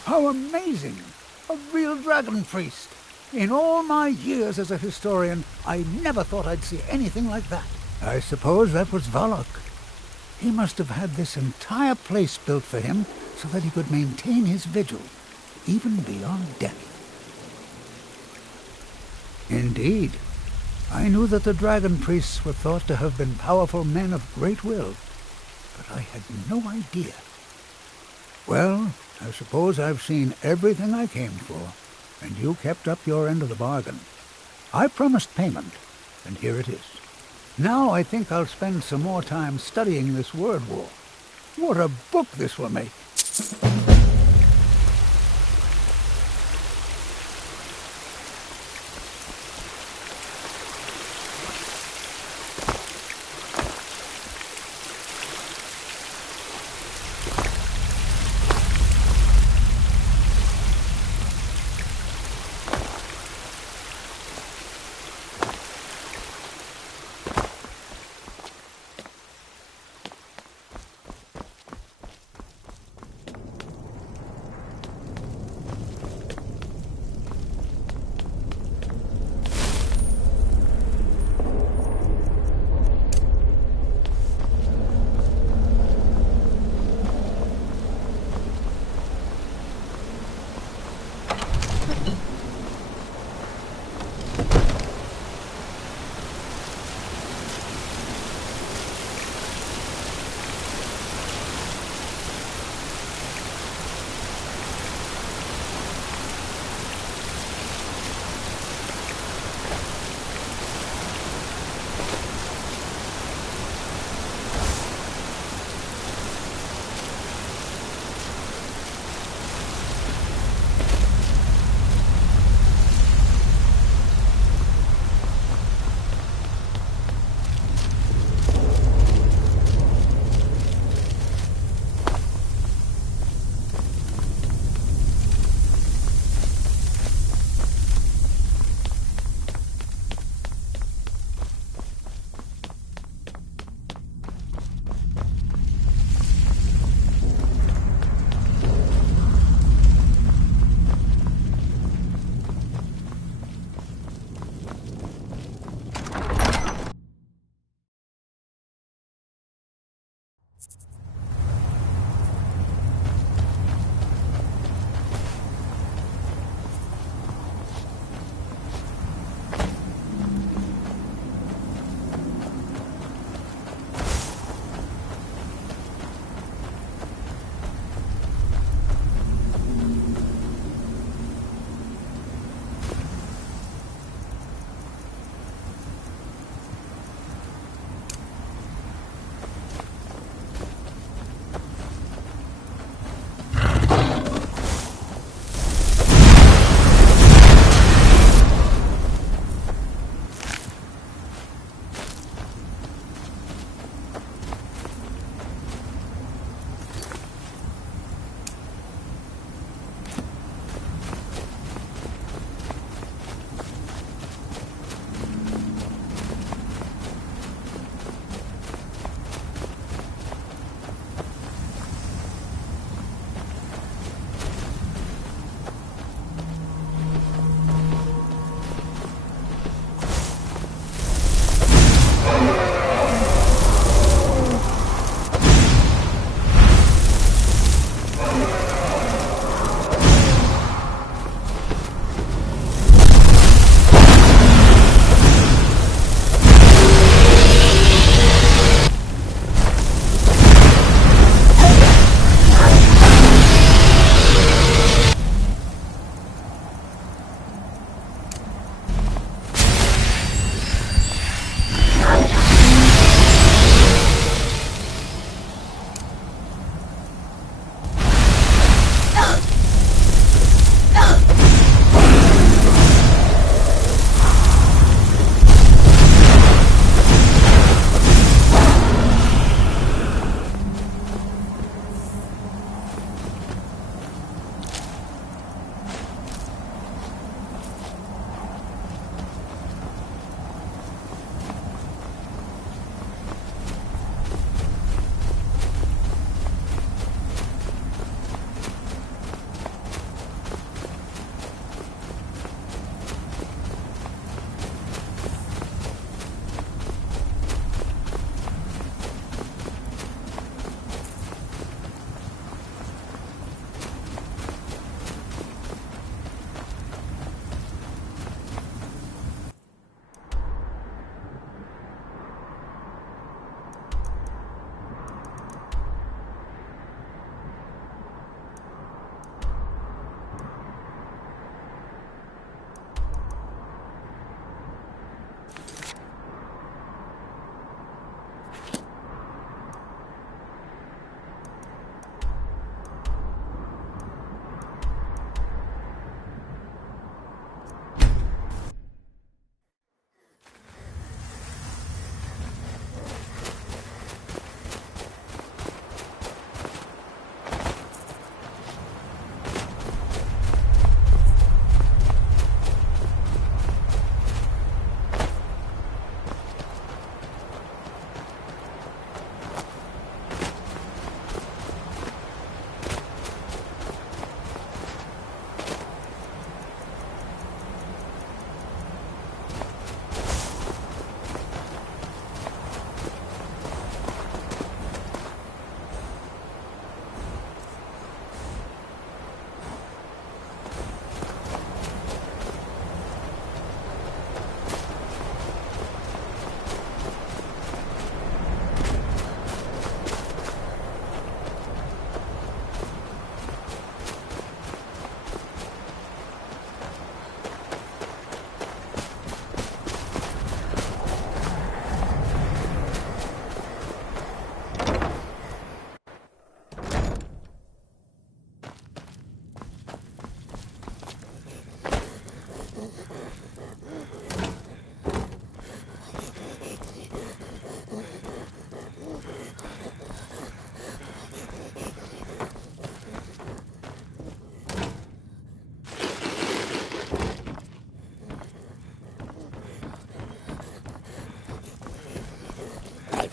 How amazing! A real dragon priest! In all my years as a historian, I never thought I'd see anything like that. I suppose that was Valak. He must have had this entire place built for him so that he could maintain his vigil, even beyond death. Indeed. I knew that the dragon priests were thought to have been powerful men of great will, but I had no idea. Well, I suppose I've seen everything I came for, and you kept up your end of the bargain. I promised payment, and here it is. Now I think I'll spend some more time studying this word war. What a book this will make!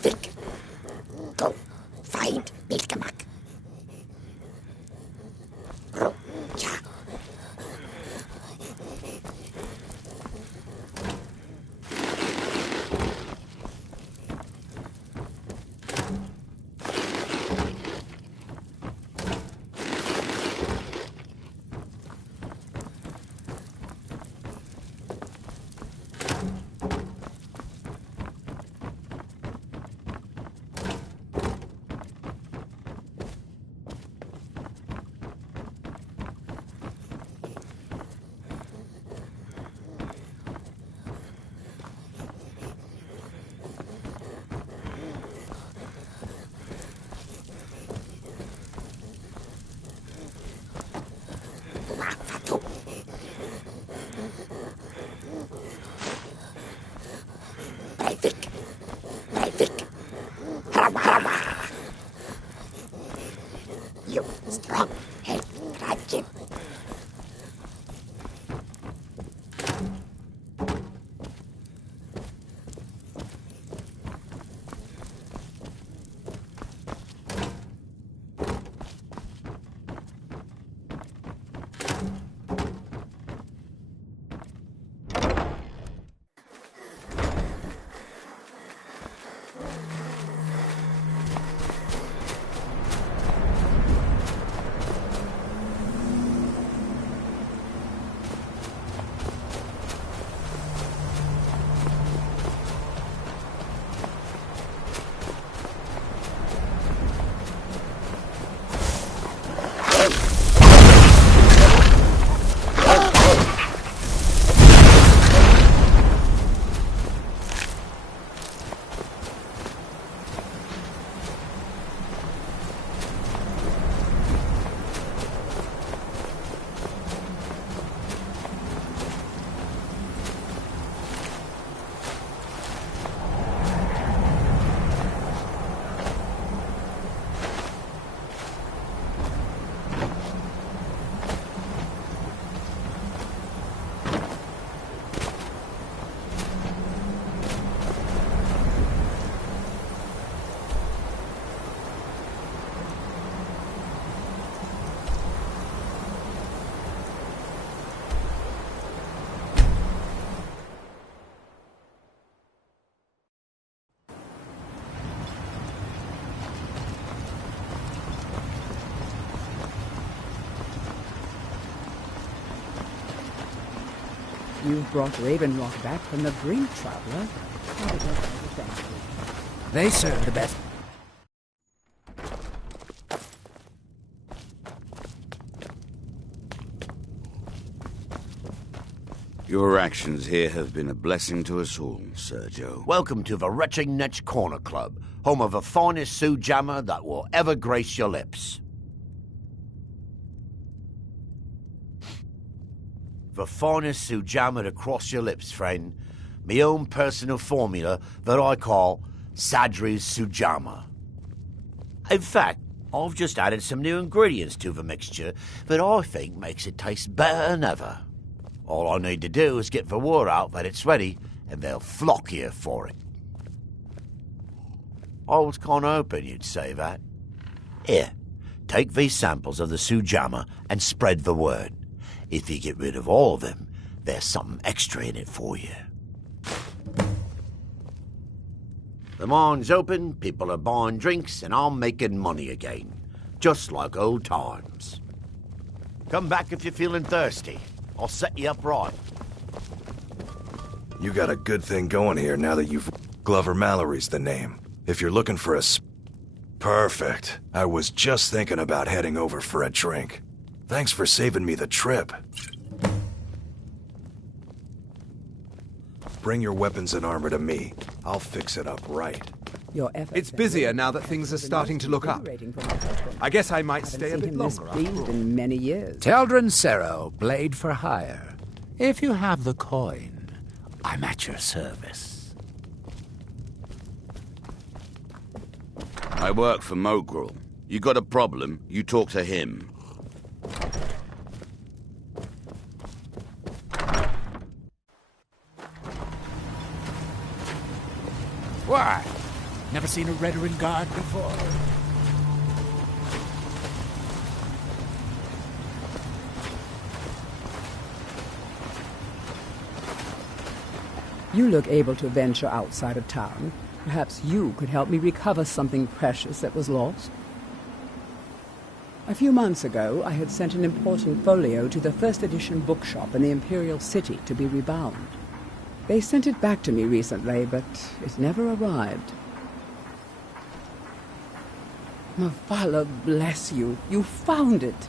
Breivik. Go find Nilkemak. Roja. Breivik. Harama. You strong and Rajin. You brought Raven Rock back from the brink, traveler. They serve the best. Your actions here have been a blessing to us all, Sergio. Welcome to the Retching Netch Corner Club, home of the finest Sue Jammer that will ever grace your lips. The finest Sue Jammer to cross your lips, friend. My own personal formula that I call Sadri's Sujama. In fact, I've just added some new ingredients to the mixture that I think makes it taste better than ever. All I need to do is get the word out that it's ready, and they'll flock here for it. I was kind of hoping you'd say that. Here, take these samples of the Sujama and spread the word. If you get rid of all of them, there's something extra in it for you. The mine's open, people are buying drinks, and I'm making money again. Just like old times. Come back if you're feeling thirsty. I'll set you up right. You got a good thing going here now that you've... Glover Mallory's the name. If you're looking for a... Perfect. I was just thinking about heading over for a drink. Thanks for saving me the trip. Bring your weapons and armor to me. I'll fix it up right. It's busier now that things are starting to look up. I guess I might stay a bit longer. In many years. Teldrin Cerro, blade for hire. If you have the coin, I'm at your service. I work for Mogrel. You got a problem, you talk to him. Why? Never seen a Redoran guard before. You look able to venture outside of town. Perhaps you could help me recover something precious that was lost. A few months ago, I had sent an important folio to the first edition bookshop in the Imperial City to be rebound. They sent it back to me recently, but it never arrived. Mavala, bless you. You found it.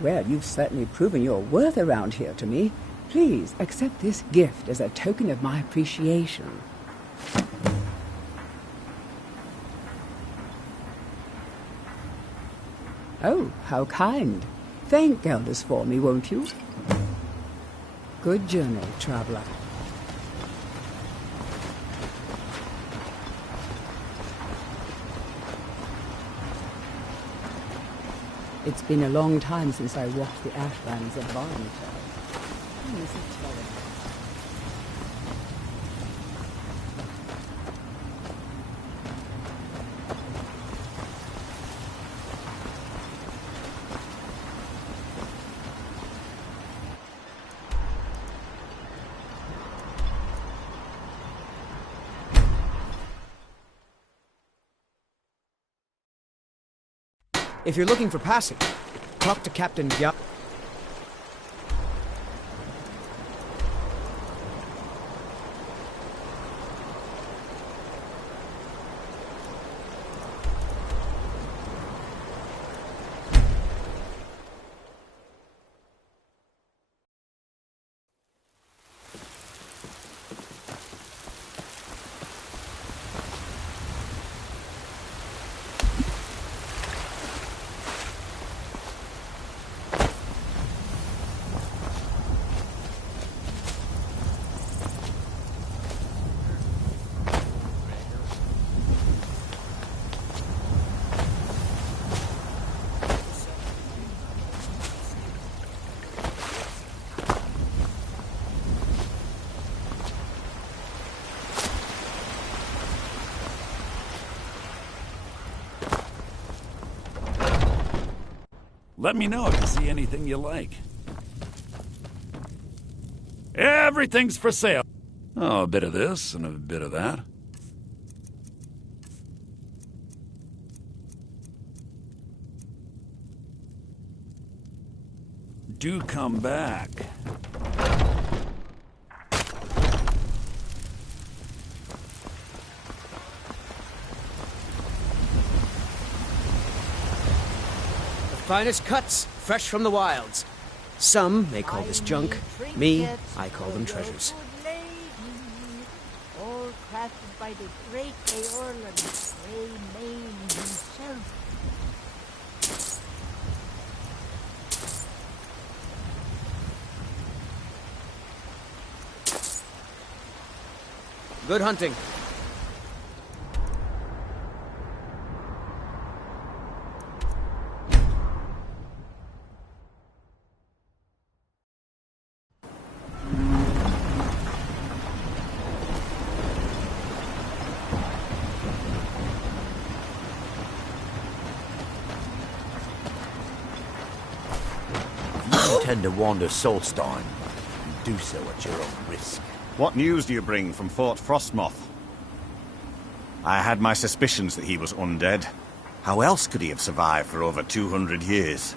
Well, you've certainly proven your worth around here to me. Please accept this gift as a token of my appreciation. Oh, how kind. Thank Gelders for me, won't you? Good journey, traveler. It's been a long time since I walked the ashlands of Varntel. I miss it terribly. If you're looking for passing, talk to Captain Gya. Let me know if you see anything you like. Everything's for sale. Oh, a bit of this and a bit of that. Do come back. Finest cuts, fresh from the wilds. Some may call this junk. Me, I call them treasures. All crafted by the great Eorlan, Main himself. Good hunting. To wander Solstein, and do so at your own risk. What news do you bring from Fort Frostmoth? I had my suspicions that he was undead. How else could he have survived for over 200 years?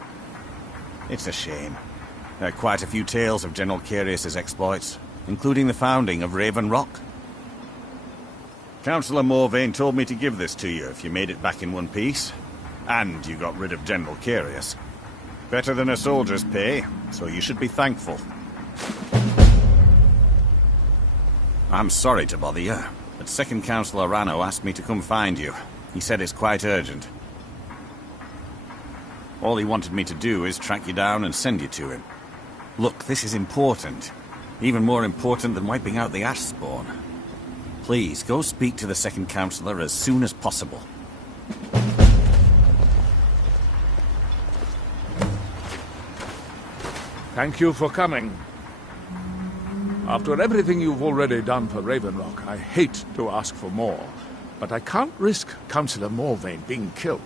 It's a shame. There are quite a few tales of General Carius's exploits, including the founding of Raven Rock. Councillor Morvain told me to give this to you if you made it back in one piece. And you got rid of General Carius. Better than a soldier's pay, so you should be thankful. I'm sorry to bother you, but Second Councillor Rano asked me to come find you. He said it's quite urgent. All he wanted me to do is track you down and send you to him. Look, this is important. Even more important than wiping out the Ashspawn. Please, go speak to the Second Councillor as soon as possible. Thank you for coming. After everything you've already done for Raven Rock, I hate to ask for more. but I can't risk Councillor Morvain being killed.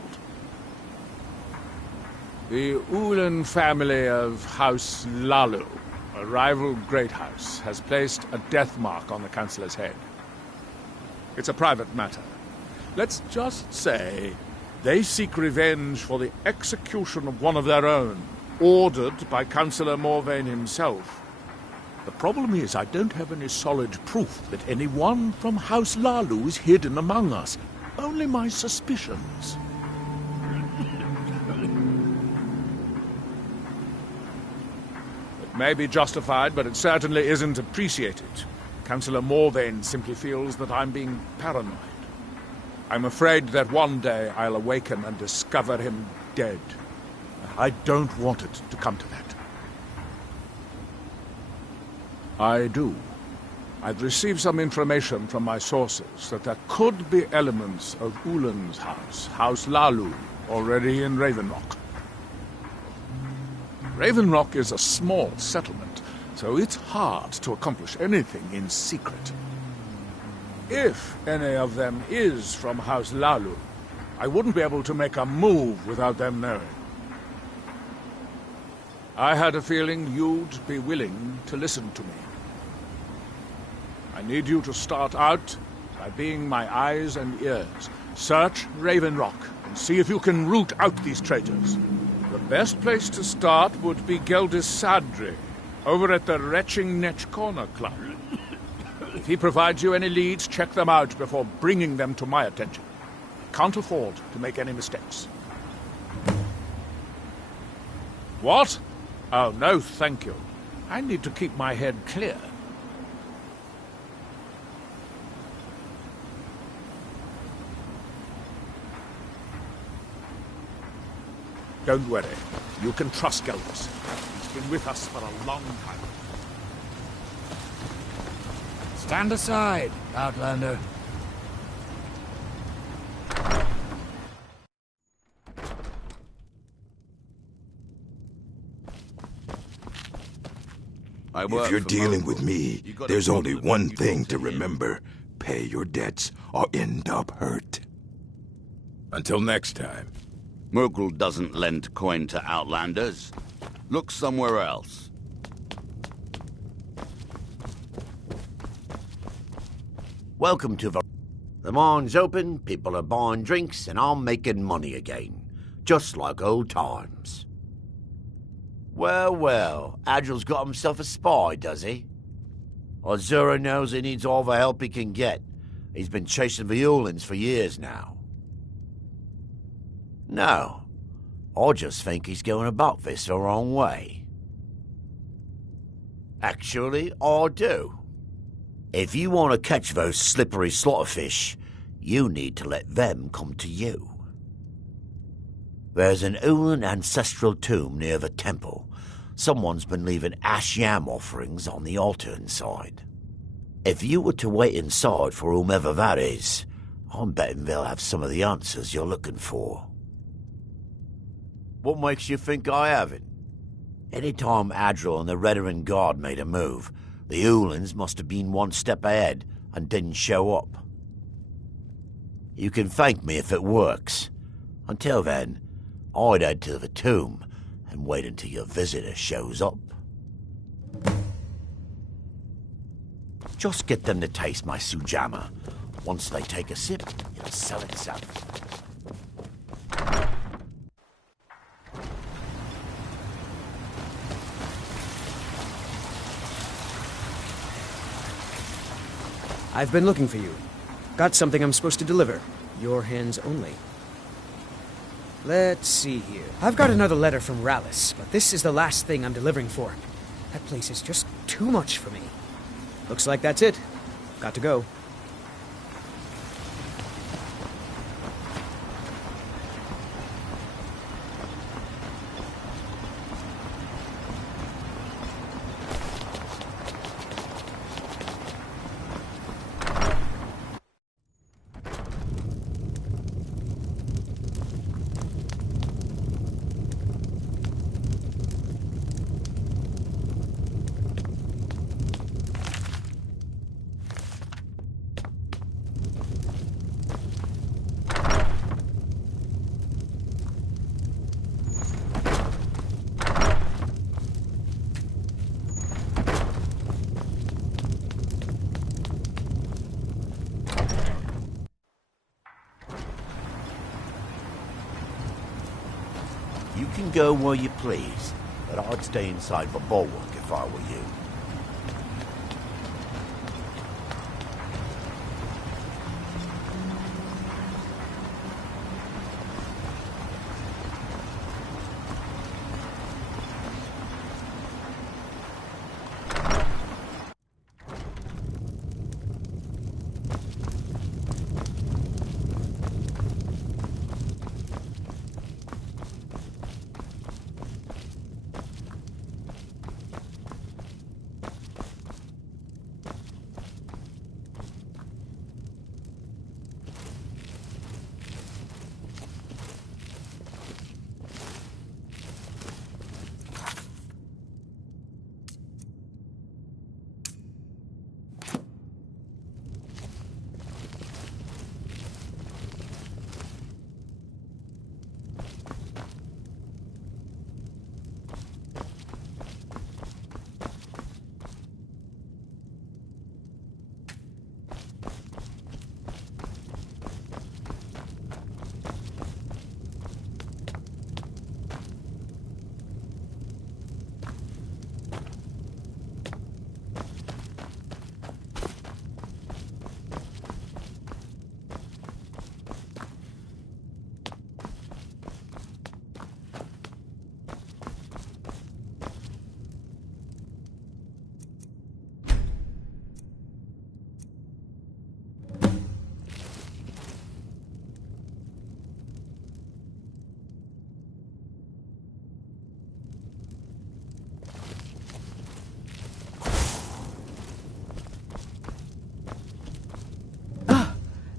The Ulan family of House Lalu, a rival great house, has placed a death mark on the Councillor's head. It's a private matter. Let's just say they seek revenge for the execution of one of their own, ordered by Councillor Morvain himself. The problem is I don't have any solid proof that anyone from House Lalu is hidden among us. Only my suspicions. It may be justified, but it certainly isn't appreciated. Councillor Morvain simply feels that I'm being paranoid. I'm afraid that one day I'll awaken and discover him dead. I don't want it to come to that. I do. I've received some information from my sources that there could be elements of Ulan's house, House Lalu, already in Ravenrock. Ravenrock is a small settlement, so it's hard to accomplish anything in secret. If any of them is from House Lalu, I wouldn't be able to make a move without them knowing. I had a feeling you'd be willing to listen to me. I need you to start out by being my eyes and ears. Search Ravenrock and see if you can root out these traitors. The best place to start would be Geldis Sadri, over at the Retching Netch Corner Club. If he provides you any leads, check them out before bringing them to my attention. I can't afford to make any mistakes. What? Oh, no, thank you. I need to keep my head clear. Don't worry. You can trust Geldis. He's been with us for a long time. Stand aside, Outlander. If you're dealing with me, there's only one thing to remember. Pay your debts or end up hurt. Until next time. Murgle doesn't lend coin to outlanders. Look somewhere else. Welcome to the mine's open, people are buying drinks, and I'm making money again. Just like old times. Well, well, Adril's got himself a spy, does he? Azura knows he needs all the help he can get. He's been chasing the Ulans for years now. No, I just think he's going about this the wrong way. Actually, I do. If you want to catch those slippery slaughterfish, you need to let them come to you. There's an Ulan ancestral tomb near the temple. Someone's been leaving ash yam offerings on the altar inside. If you were to wait inside for whomever that is, I'm betting they'll have some of the answers you're looking for. What makes you think I haven't? Anytime Adril and the Redarin Guard made a move, the Ulans must have been one step ahead and didn't show up. You can thank me if it works. Until then, I'd head to the tomb and wait until your visitor shows up. Just get them to taste my sujama. Once they take a sip, it'll sell itself. I've been looking for you. Got something I'm supposed to deliver. Your hands only. Let's see here. I've got another letter from Rallis, but this is the last thing I'm delivering for. That place is just too much for me. Looks like that's it. Got to go. You can go where you please, but I'd stay inside the bulwark if I were you.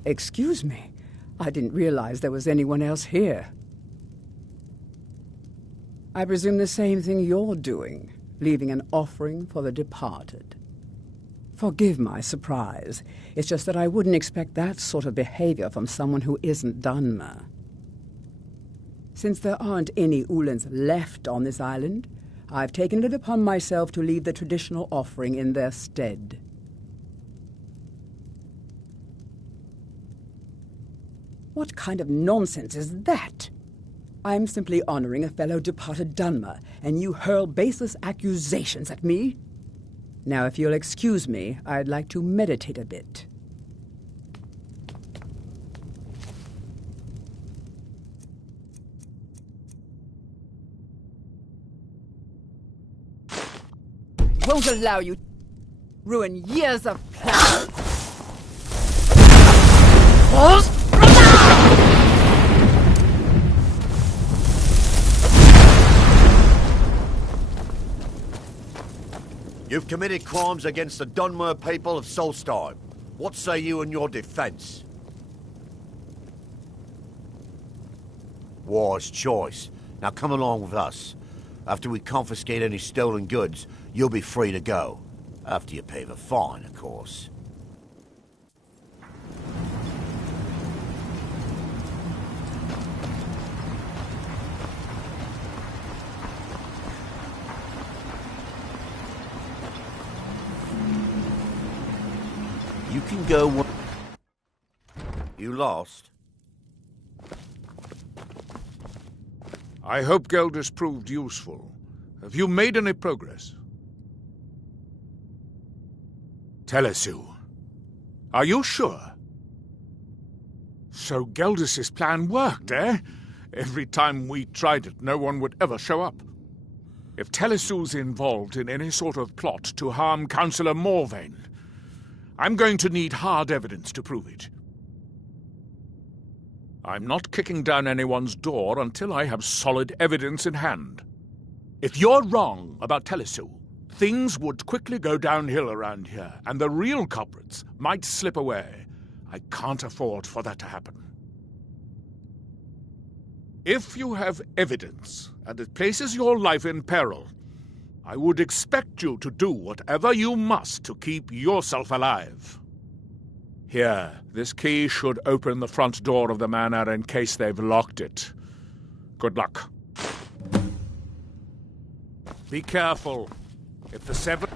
Excuse me. I didn't realize there was anyone else here. I presume the same thing you're doing, leaving an offering for the departed. Forgive my surprise. It's just that I wouldn't expect that sort of behavior from someone who isn't Dunmer. Since there aren't any Ulans left on this island, I've taken it upon myself to leave the traditional offering in their stead. What kind of nonsense is that? I'm simply honoring a fellow departed Dunmer, and you hurl baseless accusations at me? Now, if you'll excuse me, I'd like to meditate a bit. I won't allow you to ruin years of plans. You've committed crimes against the Dunmer people of Solstheim. What say you in your defense? Wise choice. Now come along with us. After we confiscate any stolen goods, you'll be free to go. After you pay the fine, of course. You can go... You lost? I hope Geldis proved useful. Have you made any progress? Telesu. Are you sure? So Geldis' plan worked, eh? Every time we tried it, no one would ever show up. If Telesu's involved in any sort of plot to harm Councillor Morvain, I'm going to need hard evidence to prove it. I'm not kicking down anyone's door until I have solid evidence in hand. If you're wrong about Telesu, things would quickly go downhill around here, and the real culprits might slip away. I can't afford for that to happen. If you have evidence, and it places your life in peril, I would expect you to do whatever you must to keep yourself alive. Here, this key should open the front door of the manor in case they've locked it. Good luck. Be careful. If the seven...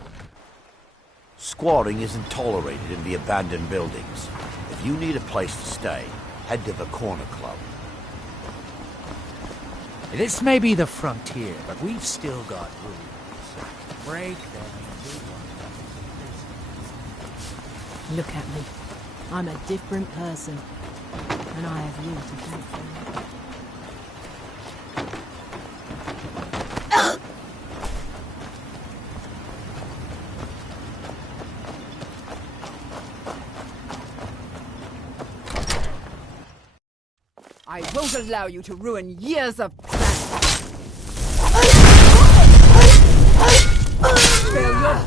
Squatting isn't tolerated in the abandoned buildings. If you need a place to stay, head to the Corner Club. This may be the frontier, but we've still got rules. Break them, you do one. Look at me. I'm a different person. And I have you to thank for it. I won't allow you to ruin years of planning. Failure.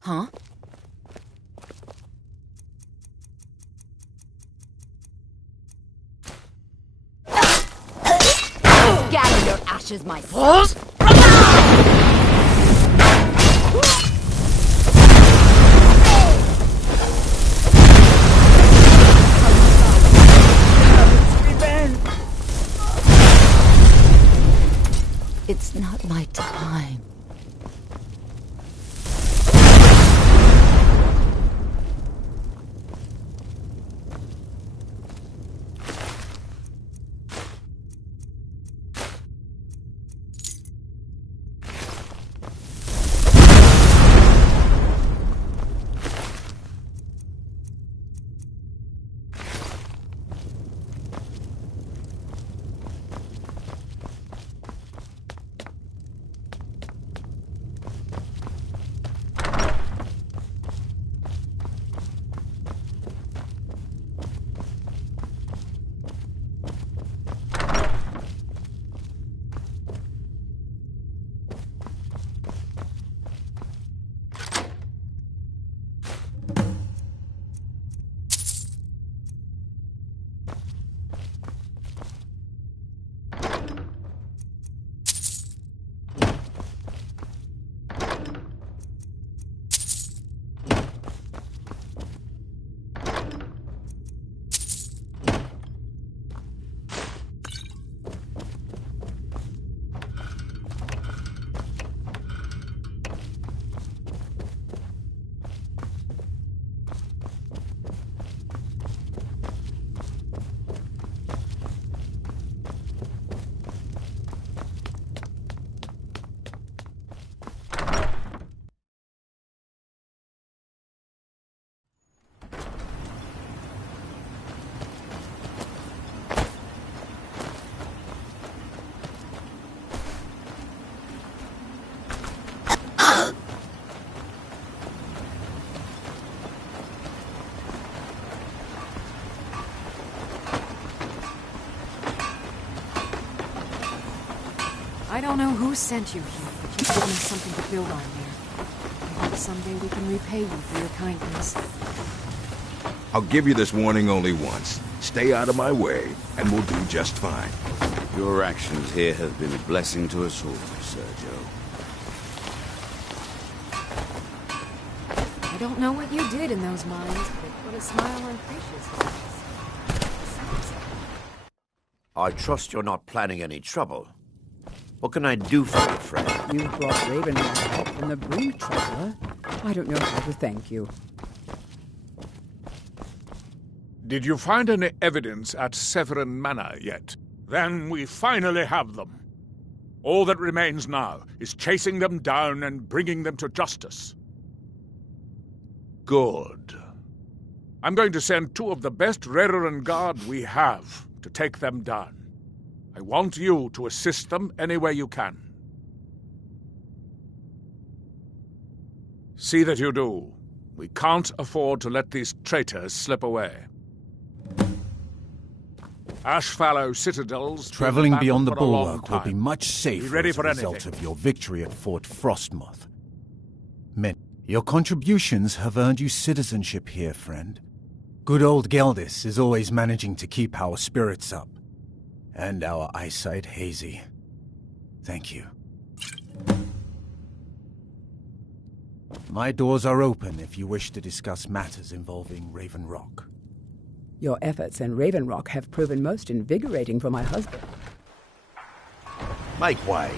Huh? Gather your ashes, my fools! It's not my time. I don't know who sent you here, but you've given us something to build on here. I hope someday we can repay you for your kindness. I'll give you this warning only once. Stay out of my way, and we'll do just fine. Your actions here have been a blessing to us all, Sergio. I don't know what you did in those mines, but it put a smile on Creature's face. I trust you're not planning any trouble. What can I do for you, friend? You brought Raven help from the Broom Traveler. I don't know how to thank you. Did you find any evidence at Severin Manor yet? Then we finally have them. All that remains now is chasing them down and bringing them to justice. Good. I'm going to send 2 of the best Rerenn Guard we have to take them down. I want you to assist them any way you can. See that you do. We can't afford to let these traitors slip away. Ashfallow Citadel's traveling beyond the for a long bulwark will be time. much safer ready as a for result anything. of your victory at Fort Frostmoth. Men, your contributions have earned you citizenship here, friend. Good old Geldis is always managing to keep our spirits up, and our eyesight hazy. Thank you. My doors are open if you wish to discuss matters involving Raven Rock. Your efforts in Raven Rock have proven most invigorating for my husband. Make way.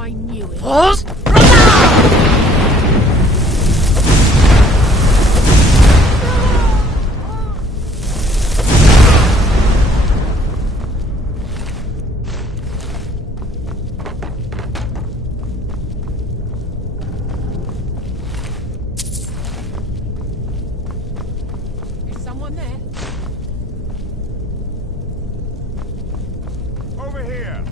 I knew it. Is someone there? Over here!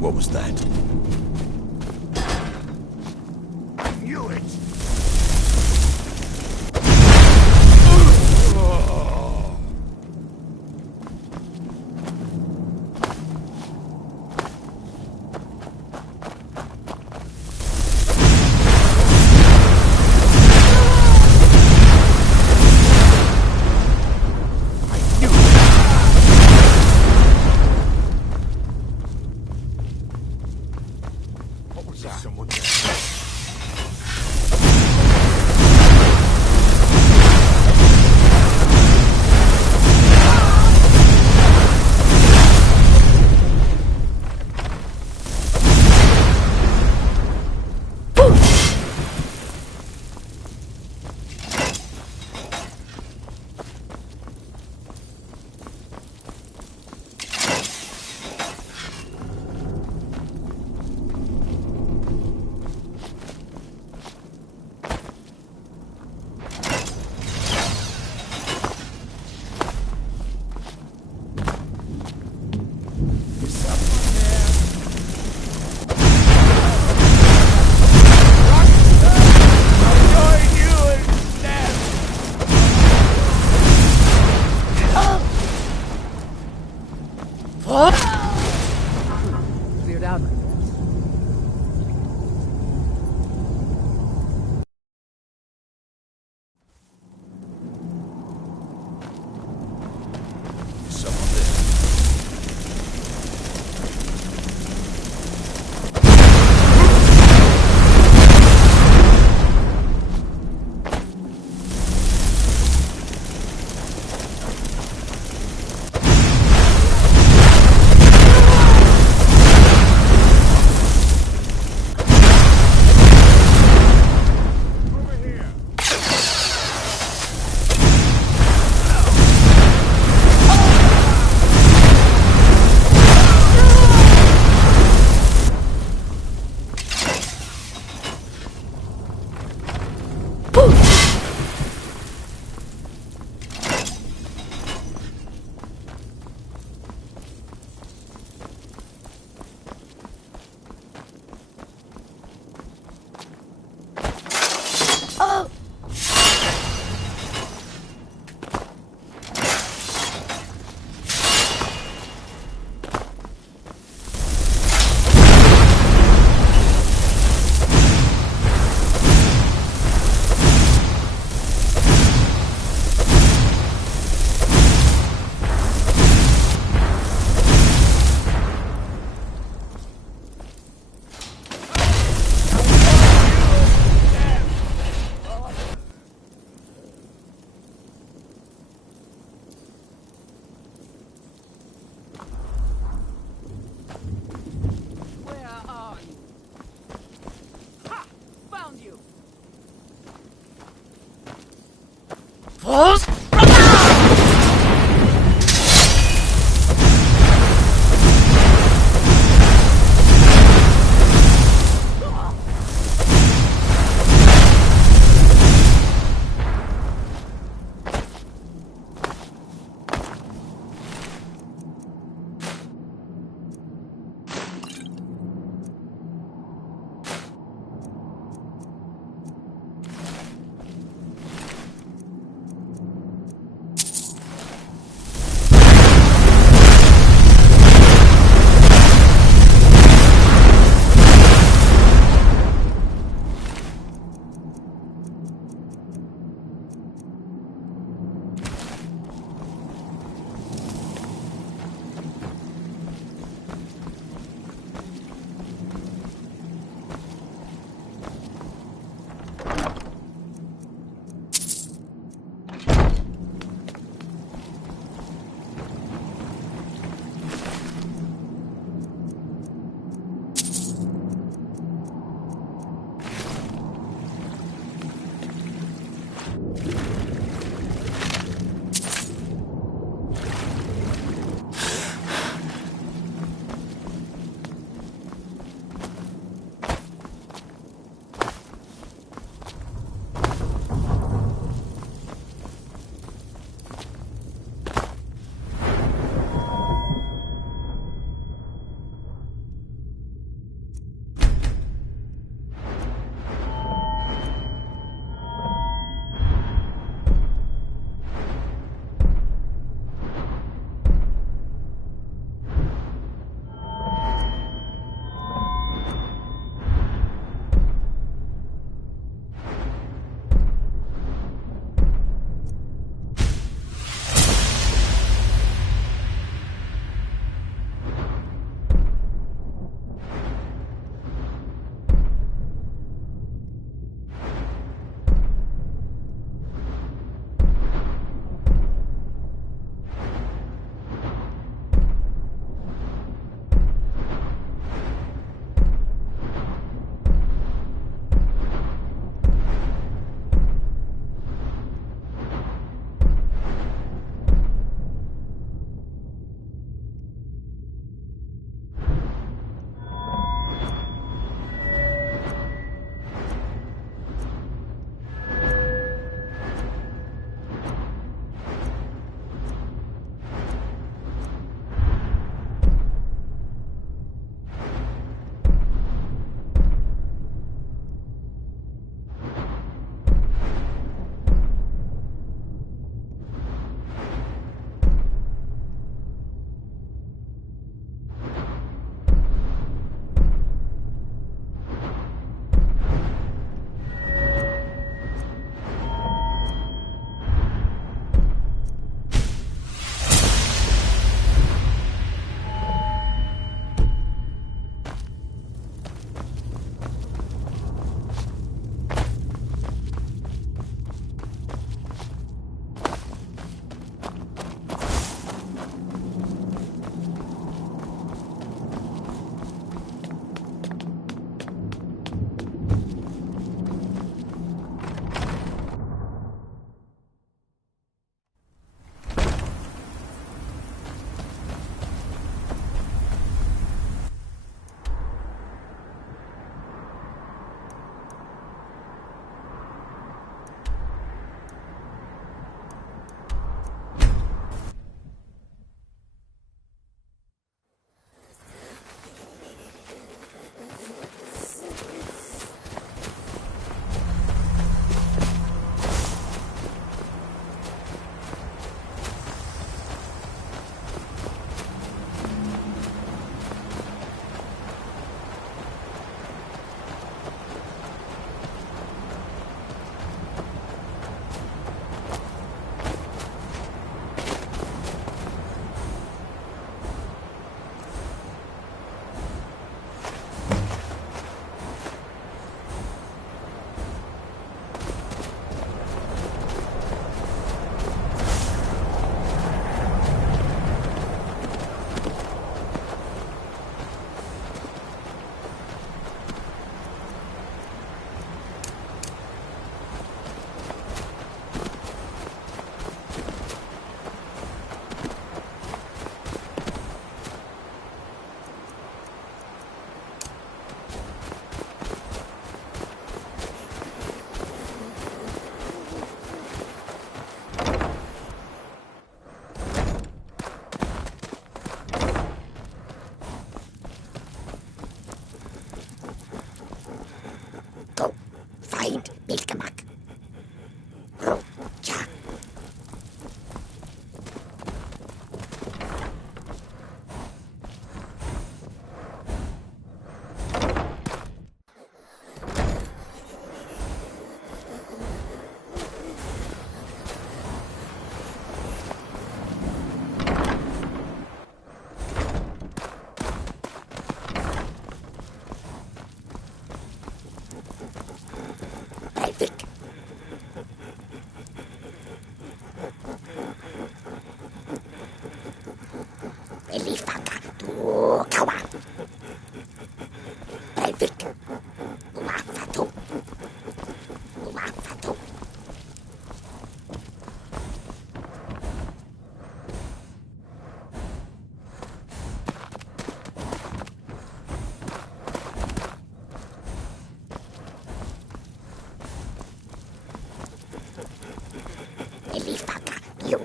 What was that? Knew it! What was that? Someone there. Cleared out. Someone there. Elifaka tu kawa. Breivik. Uwafatu. Uwafatu. Elifaka yu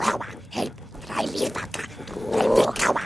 kawa. Help. Railifaka tu kawa.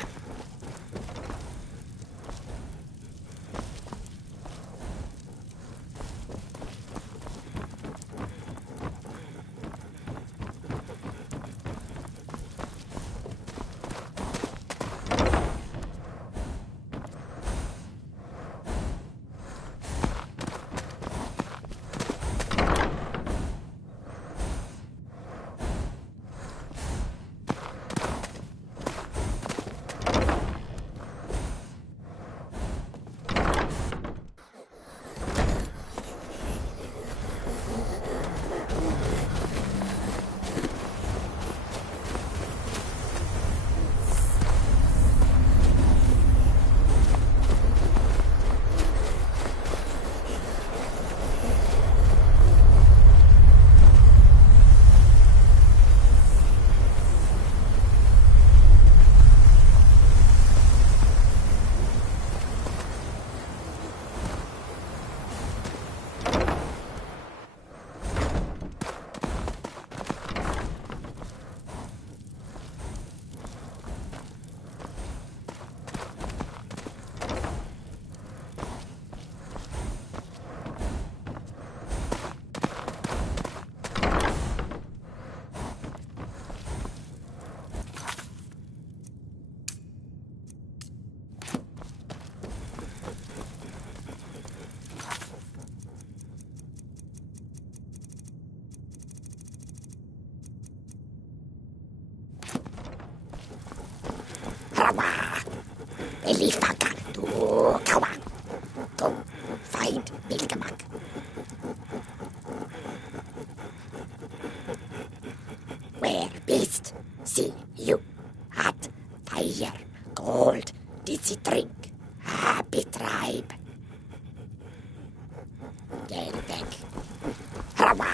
Elifaka tu kawa. Go find Bilgamak. Where beast see you at fire gold dizzy drink happy tribe. Get back. Harawa.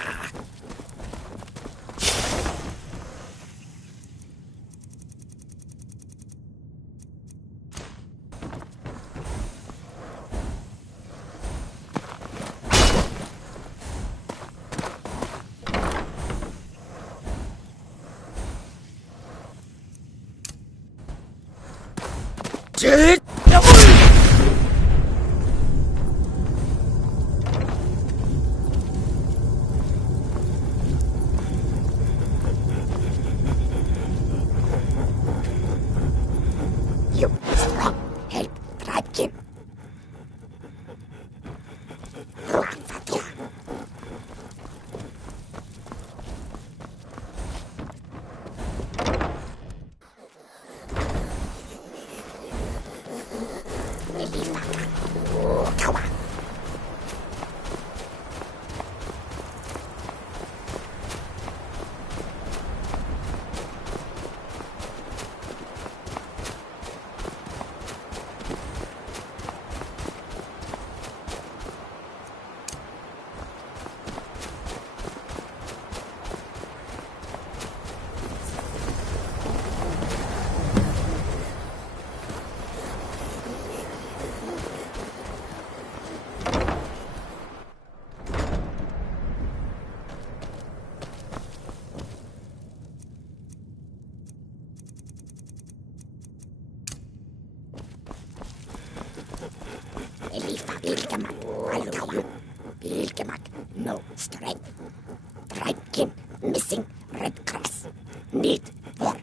Shit! You strong help tribe king. Ruafatua. Elifaka tu kawa. Elifa Bilgamak, follow you. Bilgamak, no strength. Tribekin, missing red grass. Need for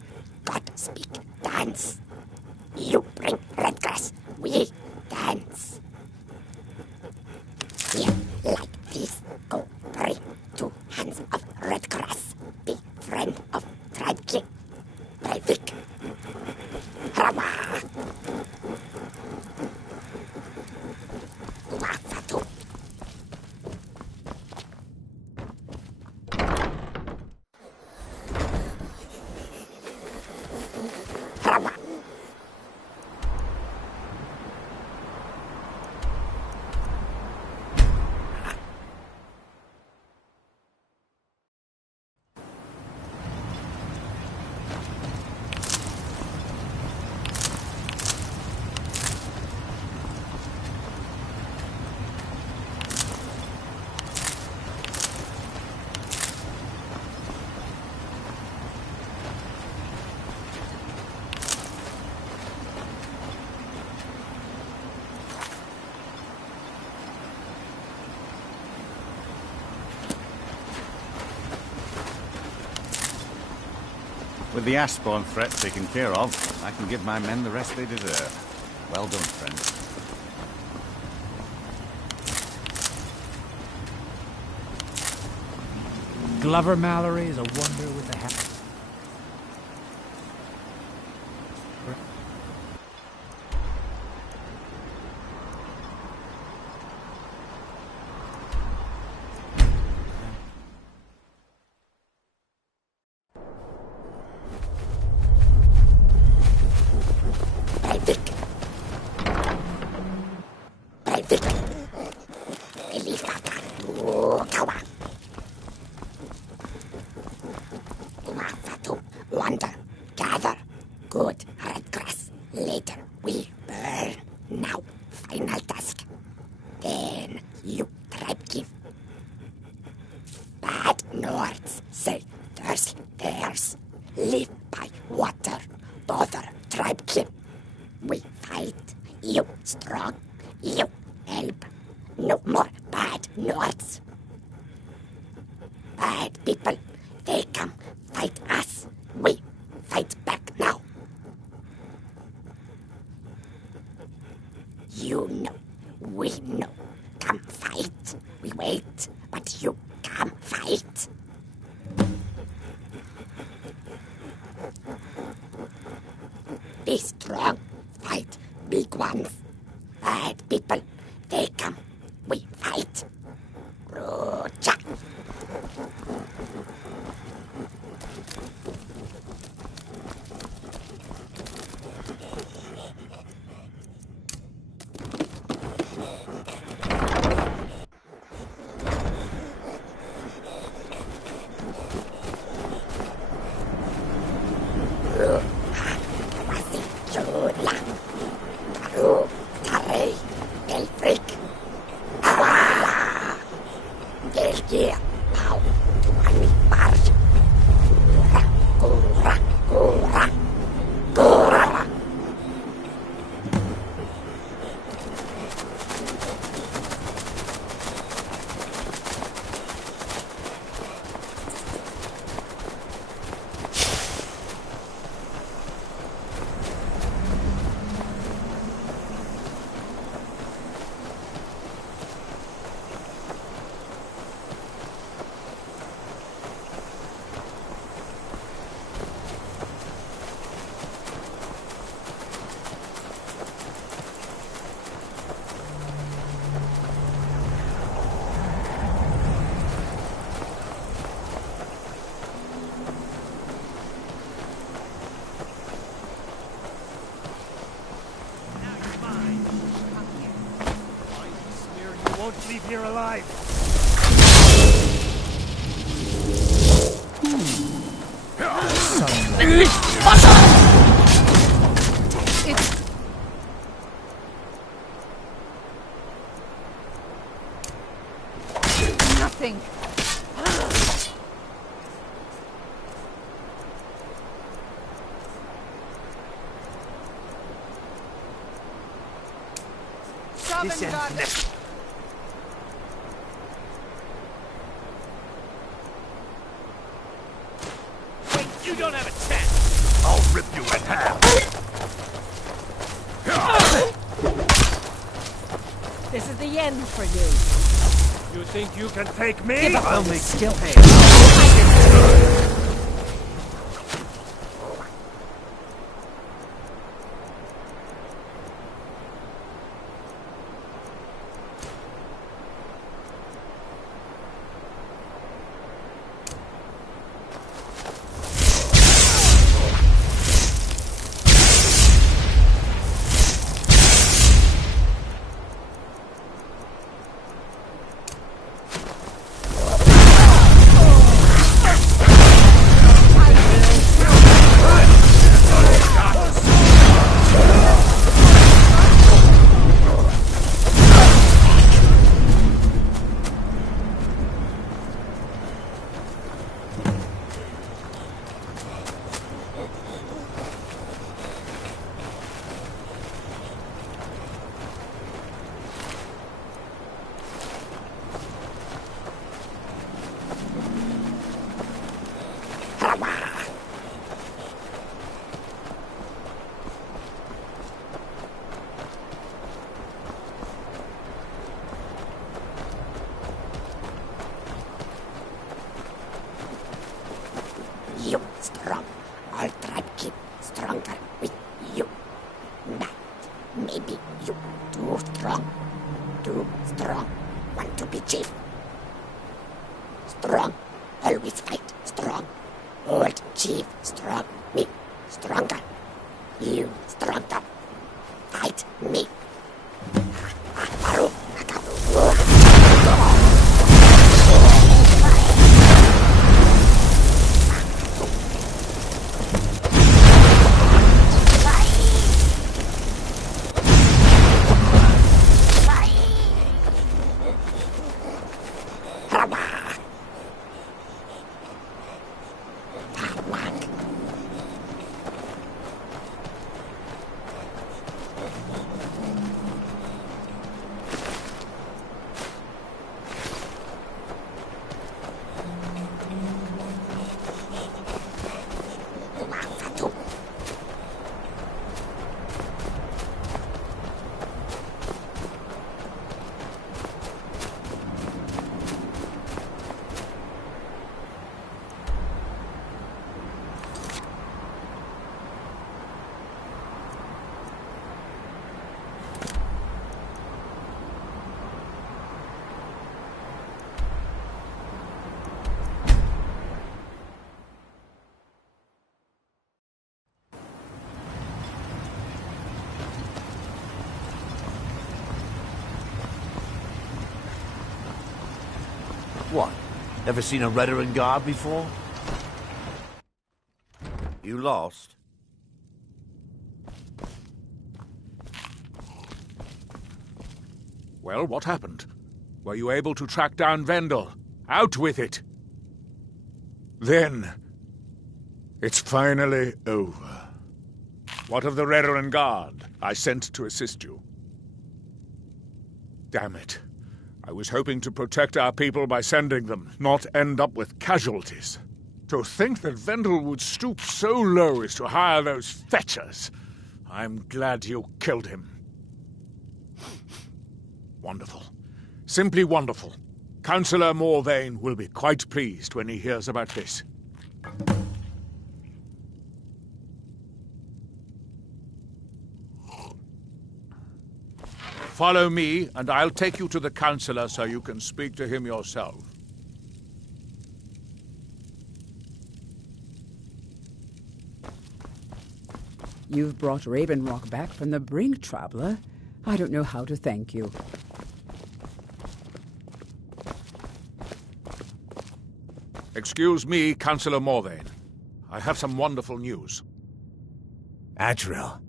God speak dance. You bring red grass, we dance. Here, like this, go bring 2 hands of red grass. Be friend of Tribe King. Breivik. Harawa. Uwafatu. Harawa. With the Ashbourne threat taken care of, I can give my men the rest they deserve. Well done, friend. Glover Mallory is a wonder with a hat. Wander, gather, good red grass. Later we burn. Now, final task. Then you tribe king. Bad Nords say theirs. Live by water. Bother tribe king. We fight. You strong. You help. No more bad Nords. Bad people, they come fight us. We fight back now. You know, we know. Come fight. We wait, but you come fight. Be strong. Fight big ones. Bad people, they come. We fight. Rocha. Won't leave here alive. It's nothing. This ends next. You don't have a chance! I'll rip you in half! This is the end for you. You think you can take me? Give up. I'll make Still you pay. You strong up. Fight me. What? Never seen a veteran guard before? You lost? Well, what happened? Were you able to track down Vendel? Out with it! Then, it's finally over. What of the Redoran Guard I sent to assist you? Damn it. I was hoping to protect our people by sending them, not end up with casualties. To think that Vendel would stoop so low as to hire those fetchers. I'm glad you killed him. Wonderful. Simply wonderful. Councillor Morvain will be quite pleased when he hears about this. Follow me, and I'll take you to the Councillor so you can speak to him yourself. You've brought Ravenrock back from the brink, traveler. I don't know how to thank you. Excuse me, Councillor Morvain. I have some wonderful news. Adriel,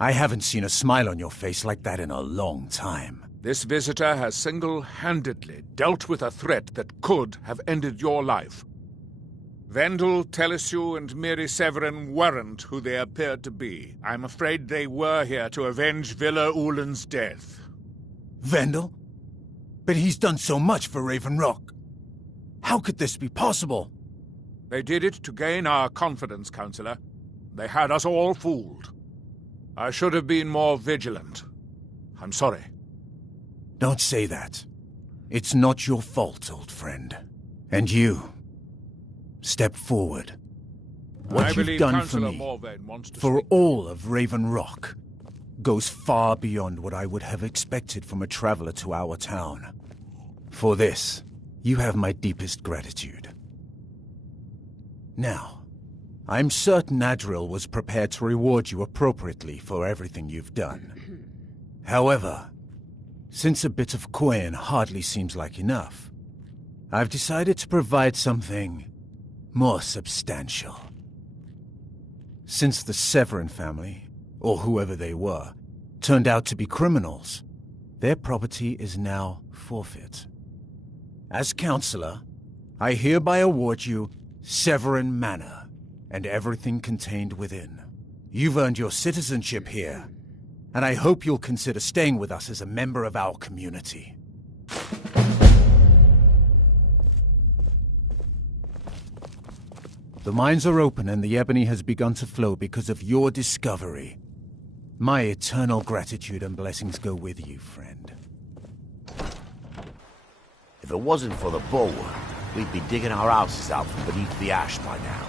I haven't seen a smile on your face like that in a long time. This visitor has single-handedly dealt with a threat that could have ended your life. Vendel, Telesue, and Miri Severin weren't who they appeared to be. I'm afraid they were here to avenge Villa Ulen's death. Vendel? But he's done so much for Ravenrock. How could this be possible? They did it to gain our confidence, Councillor. They had us all fooled. I should have been more vigilant. I'm sorry. Don't say that. It's not your fault, old friend. And you, step forward. What you've done for me, for all of Ravenrock, goes far beyond what I would have expected from a traveler to our town. For this, you have my deepest gratitude. Now, I'm certain Adriel was prepared to reward you appropriately for everything you've done. However, since a bit of coin hardly seems like enough, I've decided to provide something more substantial. Since the Severin family, or whoever they were, turned out to be criminals, their property is now forfeit. As Councillor, I hereby award you Severin Manor, and everything contained within. You've earned your citizenship here, and I hope you'll consider staying with us as a member of our community. The mines are open and the ebony has begun to flow because of your discovery. My eternal gratitude and blessings go with you, friend. If it wasn't for the bulwark, we'd be digging our houses out from beneath the ash by now.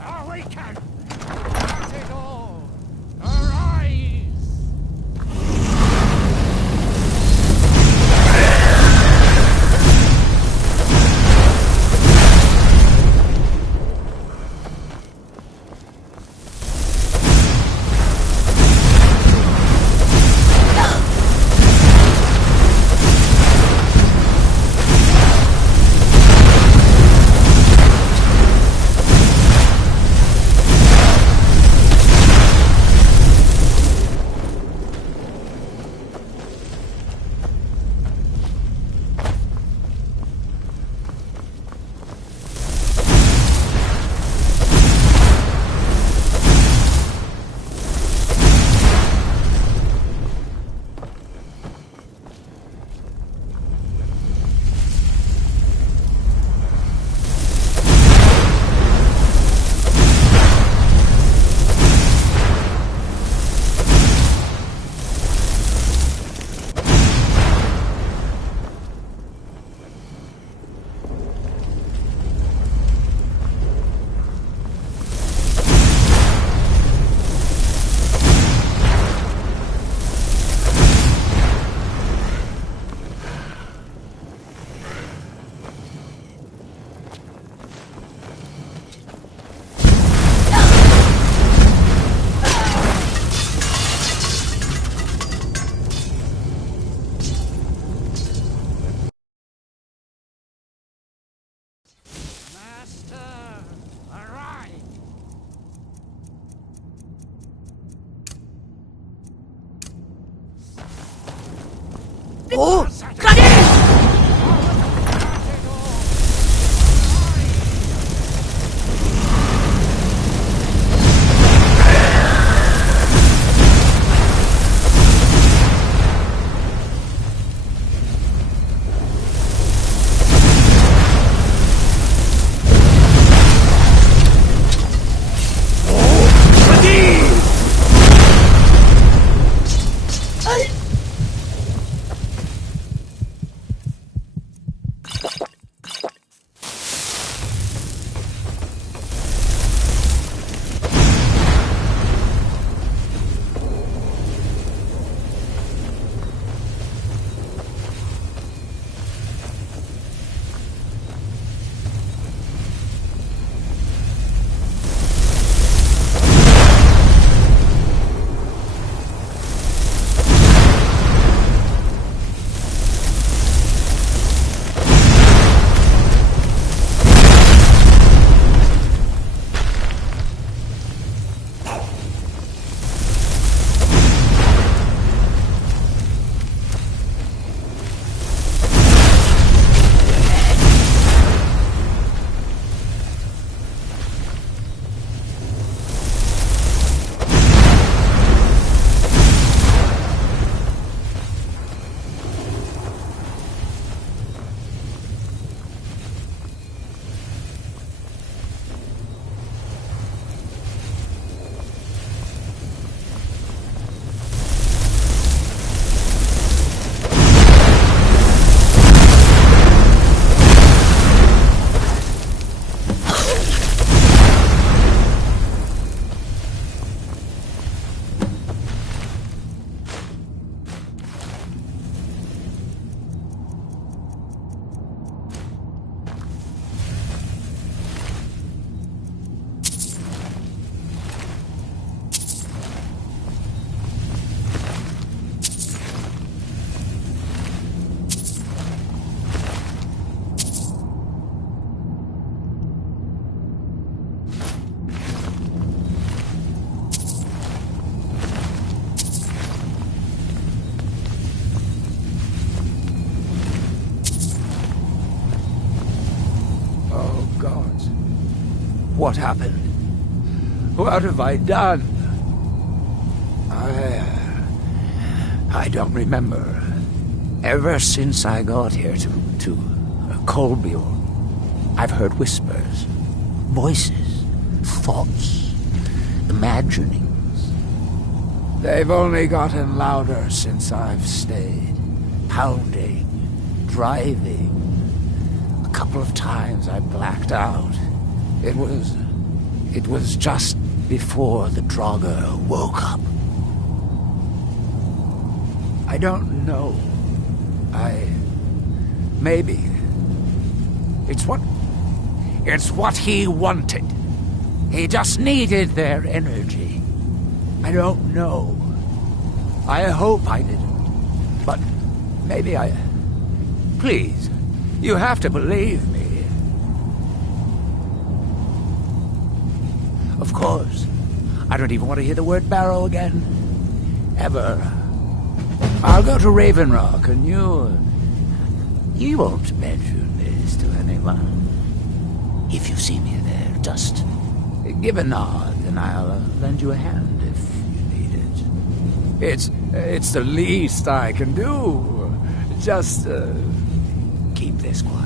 Awaken! Not it all! Arise! Oh, got it! What happened? What have I done? I don't remember. Ever since I got here to Colbiorn, I've heard whispers, voices, thoughts, imaginings. They've only gotten louder since I've stayed. Pounding, driving, A couple of times I blacked out. It was just before the Draugr woke up. I don't know. Maybe. It's what he wanted. He just needed their energy. I don't know. I hope I didn't. But maybe I... Please, you have to believe me. Of course. I don't even want to hear the word barrow again. Ever. I'll go to Raven Rock and you won't mention this to anyone. If you see me there, just give a nod and I'll lend you a hand if you need it. It's the least I can do. Just keep this quiet.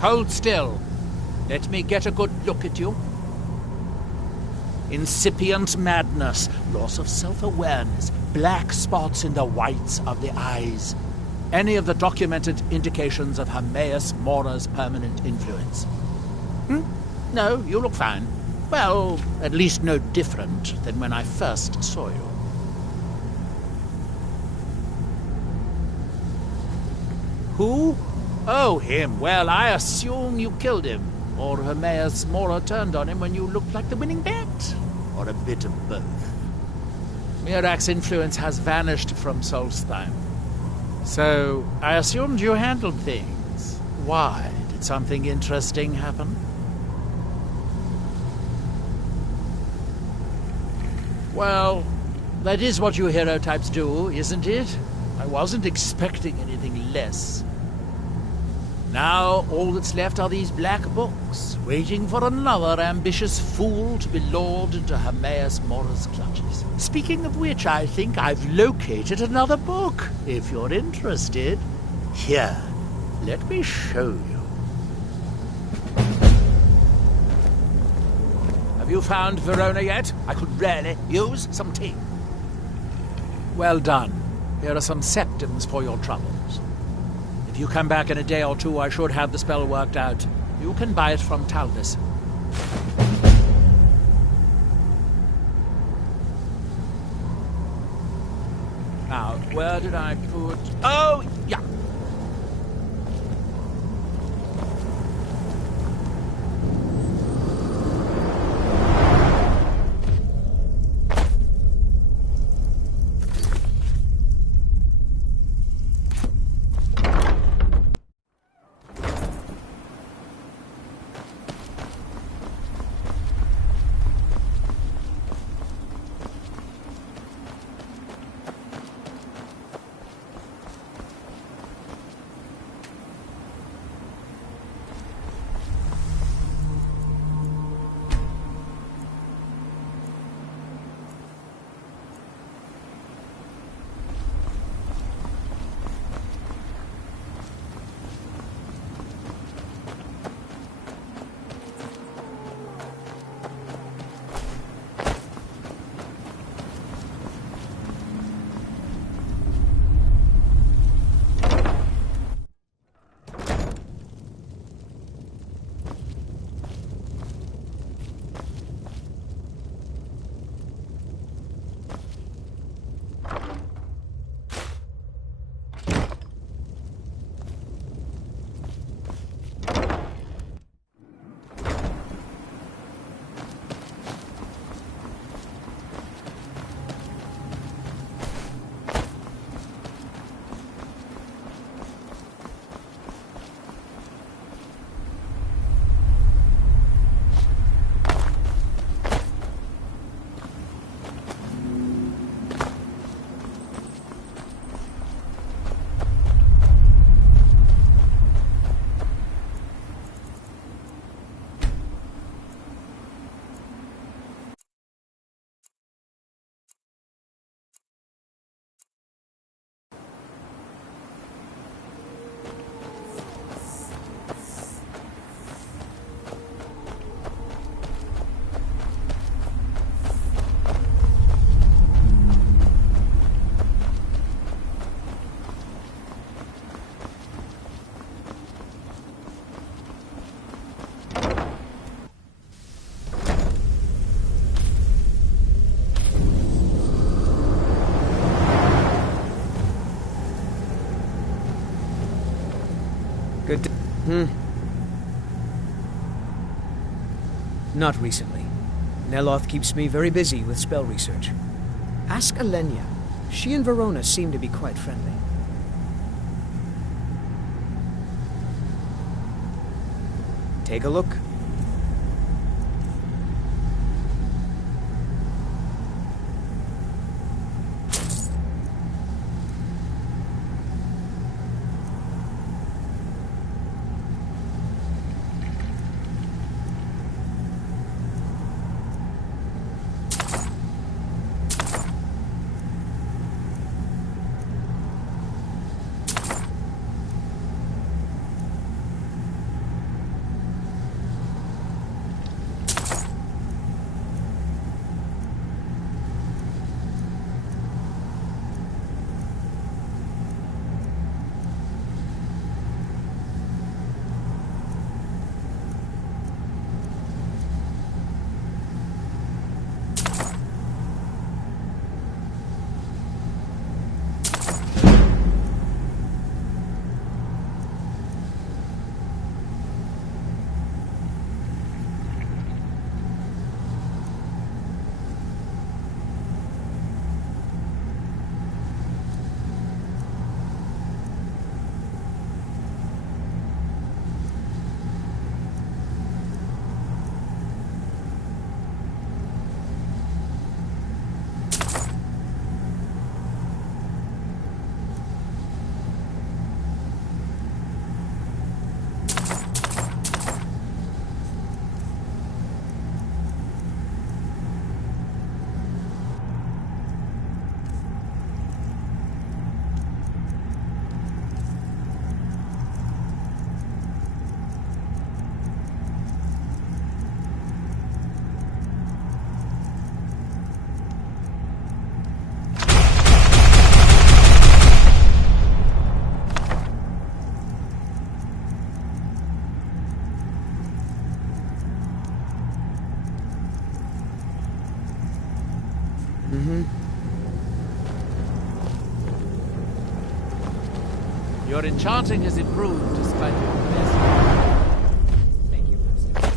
Hold still. Let me get a good look at you. Incipient madness, loss of self-awareness, black spots in the whites of the eyes. Any of the documented indications of Hermaeus Mora's permanent influence. No, you look fine. Well, at least no different than when I first saw you. Who? Oh, him. Well, I assume you killed him. Or Hermaeus Mora turned on him when you looked like the winning bet. Or a bit of both. Mirak's influence has vanished from Solstheim. So, I assumed you handled things. Why? Did something interesting happen? Well, that is what you hero types do, isn't it? I wasn't expecting anything less. Now, all that's left are these black books, waiting for another ambitious fool to be lured into Hermaeus Mora's clutches. Speaking of which, I think I've located another book, if you're interested. Here, let me show you. Have you found Verona yet? I could really use some tea. Well done. Here are some septums for your troubles. If you come back in a day or two, I should have the spell worked out. You can buy it from Talvis. Now, where did I put... Oh, yeah. Good. Not recently. Neloth keeps me very busy with spell research. Ask Alenia. She and Verona seem to be quite friendly. Take a look. Your enchanting has improved despite your best. Thank you, Master.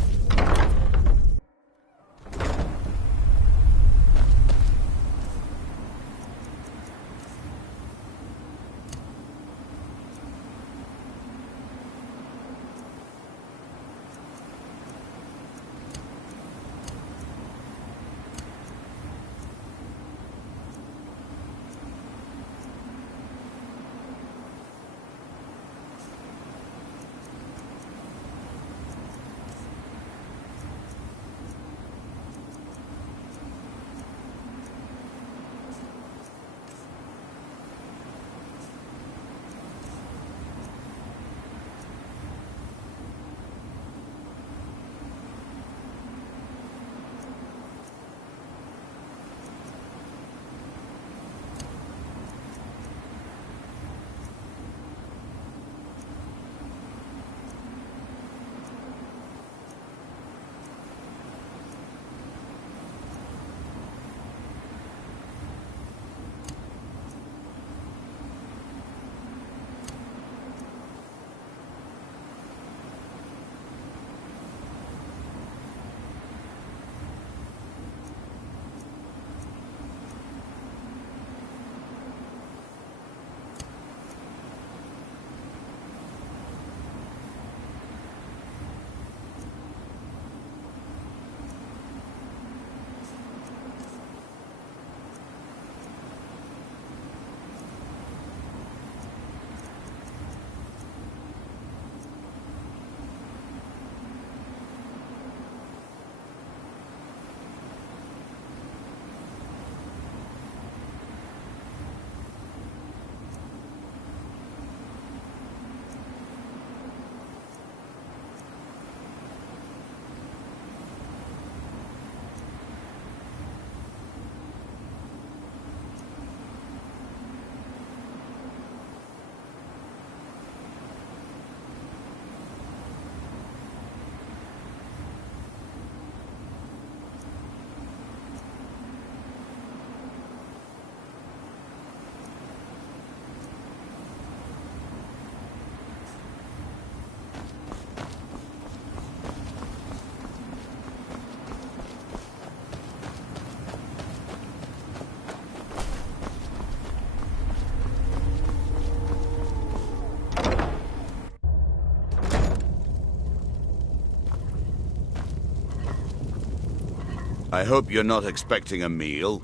I hope you're not expecting a meal.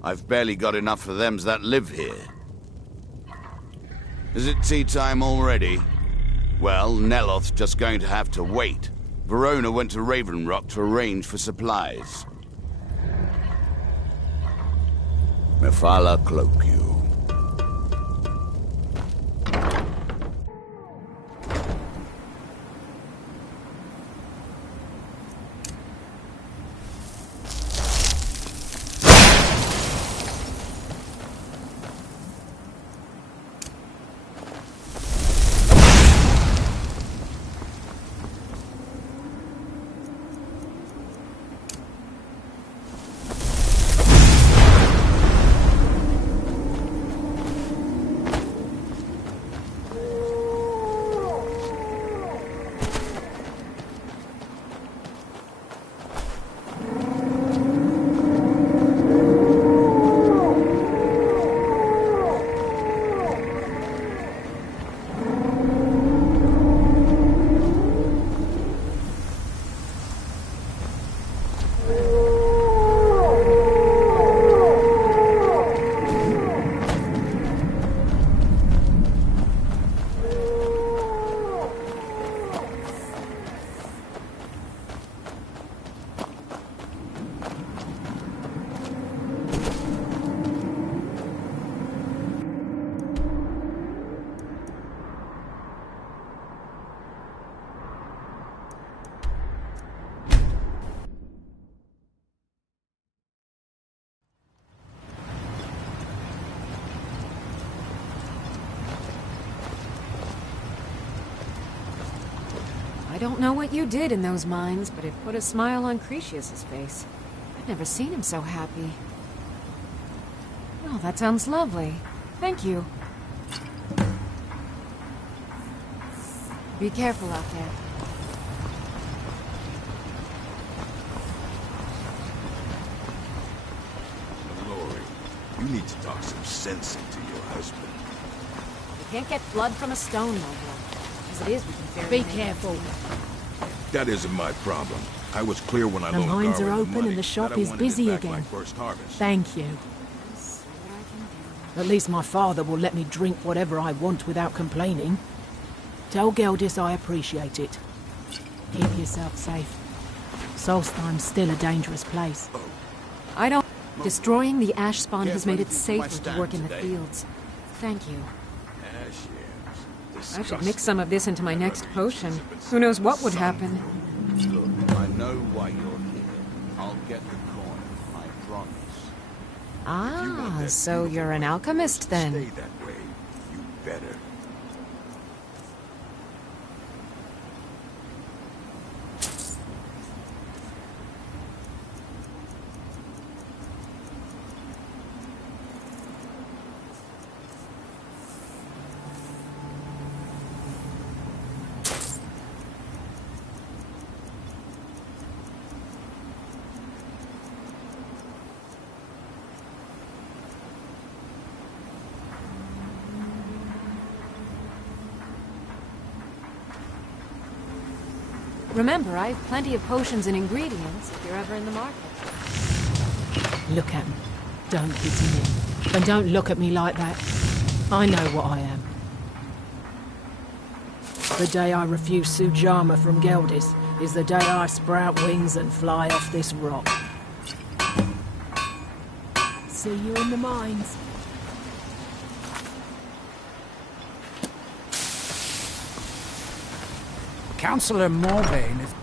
I've barely got enough for them that live here. Is it tea time already? Well, Neloth's just going to have to wait. Verona went to Raven Rock to arrange for supplies. Mephala cloak you. I don't know what you did in those mines, but it put a smile on Cretius's face. I'd never seen him so happy. Oh, that sounds lovely. Thank you. Be careful out there. Lori, you need to talk some sense into your husband. We can't get blood from a stone no more. As it is, we can ferry Be it in. careful. That isn't my problem. I was clear when I The loaned mines are Garland the open money and the that shop I is wanted it busy back again. like first harvest. Thank you. At least my father will let me drink whatever I want without complaining. Tell Geldis I appreciate it. Keep yourself safe. Solstheim's still a dangerous place. I don't... Destroying the ash spawn has made it safer to work in the fields. Thank you. I should mix some of this into my next potion. Who knows what would happen? Look, I know why you're here. I'll get the coin, I promise. Ah, so you're an alchemist then? Stay that way. You better. Remember, I have plenty of potions and ingredients if you're ever in the market. Look at me. Don't pity me. And don't look at me like that. I know what I am. The day I refuse Sujama from Geldis is the day I sprout wings and fly off this rock. See you in the mines. Councillor Morbane is...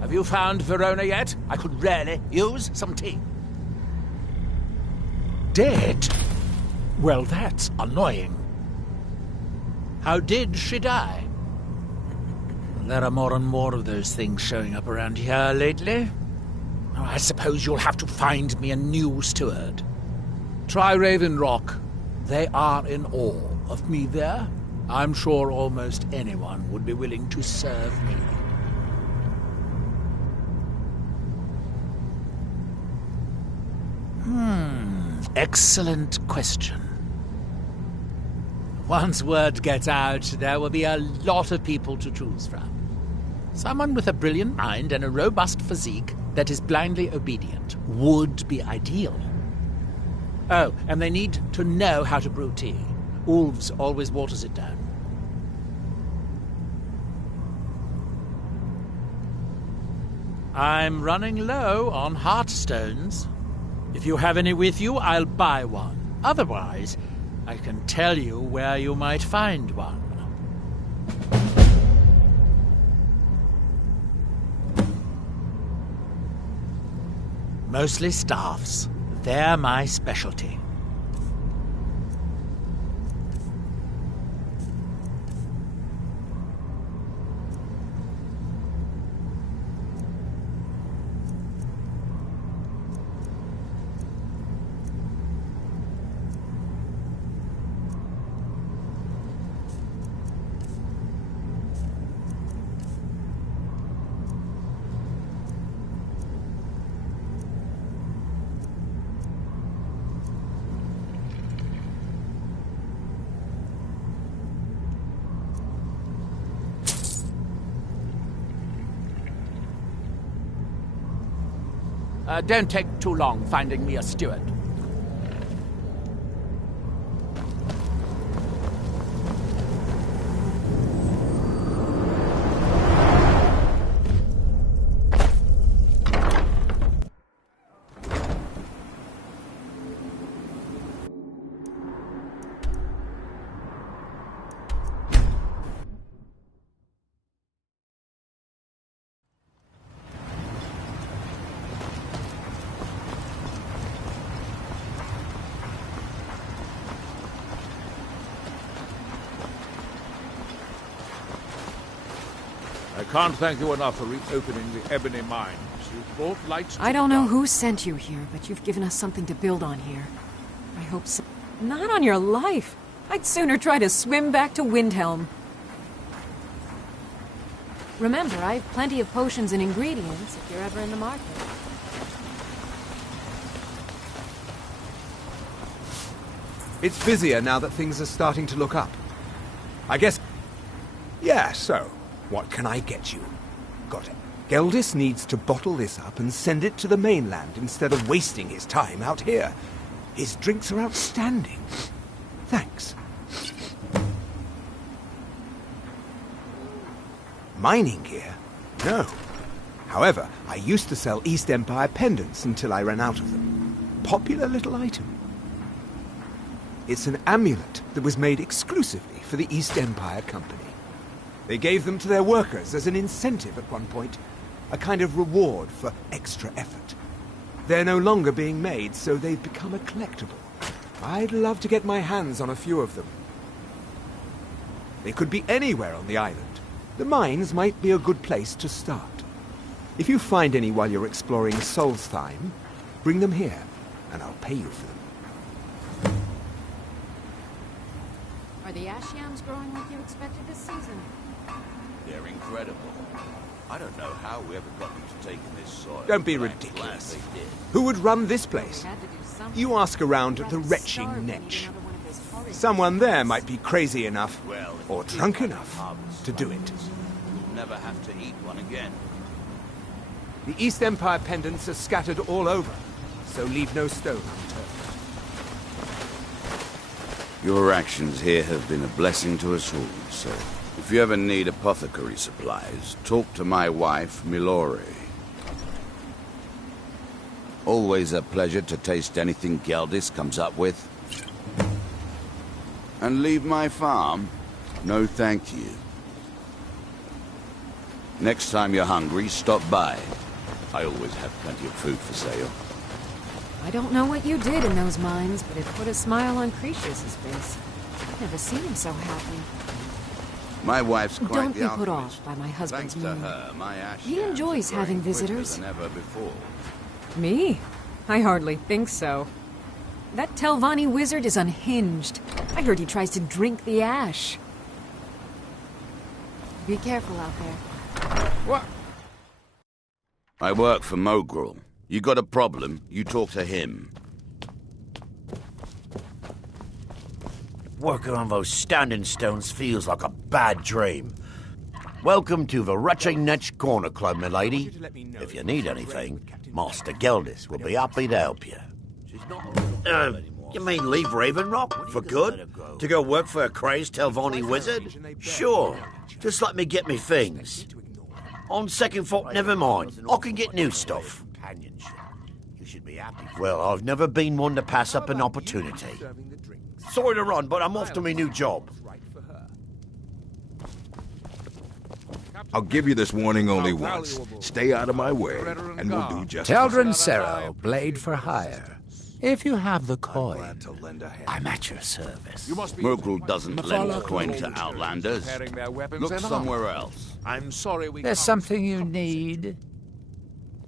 Have you found Verona yet? I could really use some tea. Dead? Well, that's annoying. How did she die? There are more and more of those things showing up around here lately. Oh, I suppose you'll have to find me a new steward. Try Raven Rock. They are in awe of me there. I'm sure almost anyone would be willing to serve me. Excellent question. Once word gets out, there will be a lot of people to choose from. Someone with a brilliant mind and a robust physique that is blindly obedient would be ideal. Oh, and they need to know how to brew tea. Ulves always waters it down. I'm running low on heartstones. If you have any with you, I'll buy one. Otherwise, I can tell you where you might find one. Mostly staffs. They're my specialty. Don't take too long finding me a steward. I can't thank you enough for reopening the Ebony Mines. You've brought light to I don't know who sent you here, but you've given us something to build on here. I hope so. Not on your life. I'd sooner try to swim back to Windhelm. Remember, I have plenty of potions and ingredients if you're ever in the market. It's busier now that things are starting to look up. I guess... Yeah, so, what can I get you? Got it. Geldis needs to bottle this up and send it to the mainland instead of wasting his time out here. His drinks are outstanding. Thanks. Mining gear? No. However, I used to sell East Empire pendants until I ran out of them. Popular little item. It's an amulet that was made exclusively for the East Empire Company. They gave them to their workers as an incentive at one point, a kind of reward for extra effort. They're no longer being made, so they've become a collectible. I'd love to get my hands on a few of them. They could be anywhere on the island. The mines might be a good place to start. If you find any while you're exploring Solstheim, bring them here, and I'll pay you for them. Are the ash yams growing like you expected this season? They're incredible. I don't know how we ever got them to taking this soil. Don't be ridiculous. Who would run this place? You ask around the retching Netch. Someone there might be crazy enough, or drunk enough, to do it. You'll never have to eat one again. The East Empire pendants are scattered all over, so leave no stone unturned. Your actions here have been a blessing to us all, so if you ever need apothecary supplies, talk to my wife, Milori. Always a pleasure to taste anything Geldis comes up with. And leave my farm? No thank you. Next time you're hungry, stop by. I always have plenty of food for sale. I don't know what you did in those mines, but it put a smile on Cretius's face. I've never seen him so happy. My wife's quite Don't the be put alchemist. off by my husband's Thanks to mood. her, my ash He yams enjoys are having growing quicker visitors. than ever before. Me? I hardly think so. That Telvanni wizard is unhinged. I heard he tries to drink the ash. Be careful out there. What? I work for Mogrul. You got a problem, you talk to him. Working on those standing stones feels like a bad dream. Welcome to the Nech Corner Club, milady. If you need anything, Master Geldis will be happy to help you. You mean leave Ravenrock? For good? To go work for a crazed Telvanni wizard? Sure. Just let me get me things. On second thought, never mind. I can get new stuff. Well, I've never been one to pass up an opportunity. Sorry to run, but I'm off to my new job. I'll give you this warning only once. Stay out of my way, and we'll do just Teldrin fine. Sero, blade for hire. If you have the coin, I'm at your service. Mogrul doesn't lend coin to outlanders. Look somewhere else. I'm sorry There's something you need.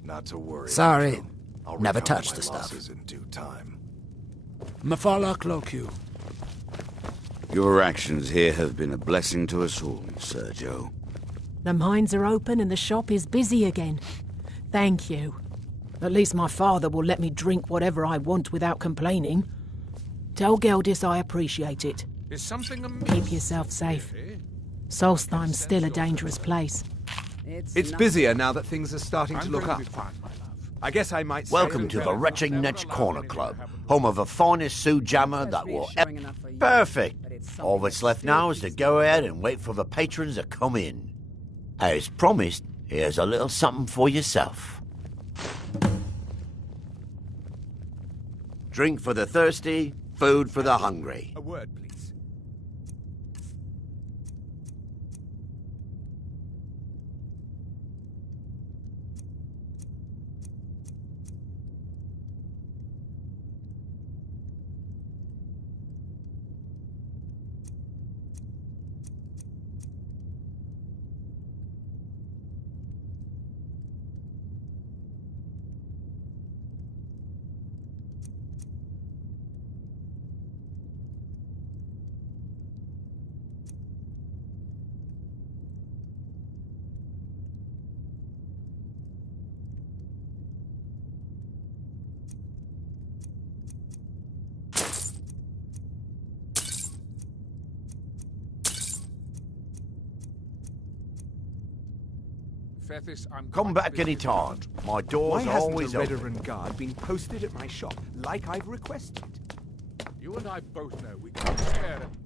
Not to worry. Sorry, I'll never recover touched my the stuff. losses in due time. Mafalak Loku. Your actions here have been a blessing to us all, Sergio. The mines are open and the shop is busy again. Thank you. At least my father will let me drink whatever I want without complaining. Tell Geldis I appreciate it. Is something amiss? Keep yourself safe. Solstheim's still a dangerous place. It's busier now that things are starting to look up. I guess I might say... Welcome to the Nech Corner Club, home of the finest Sioux jammer that will... Perfect! All that's left now is to go ahead and wait for the patrons to come in. As promised, here's a little something for yourself. Drink for the thirsty, food for the hungry. A word, please. Come back any time. My door's Why always hasn't a open. Redoran guard been posted at my shop, like I've requested? You and I both know we can't share it.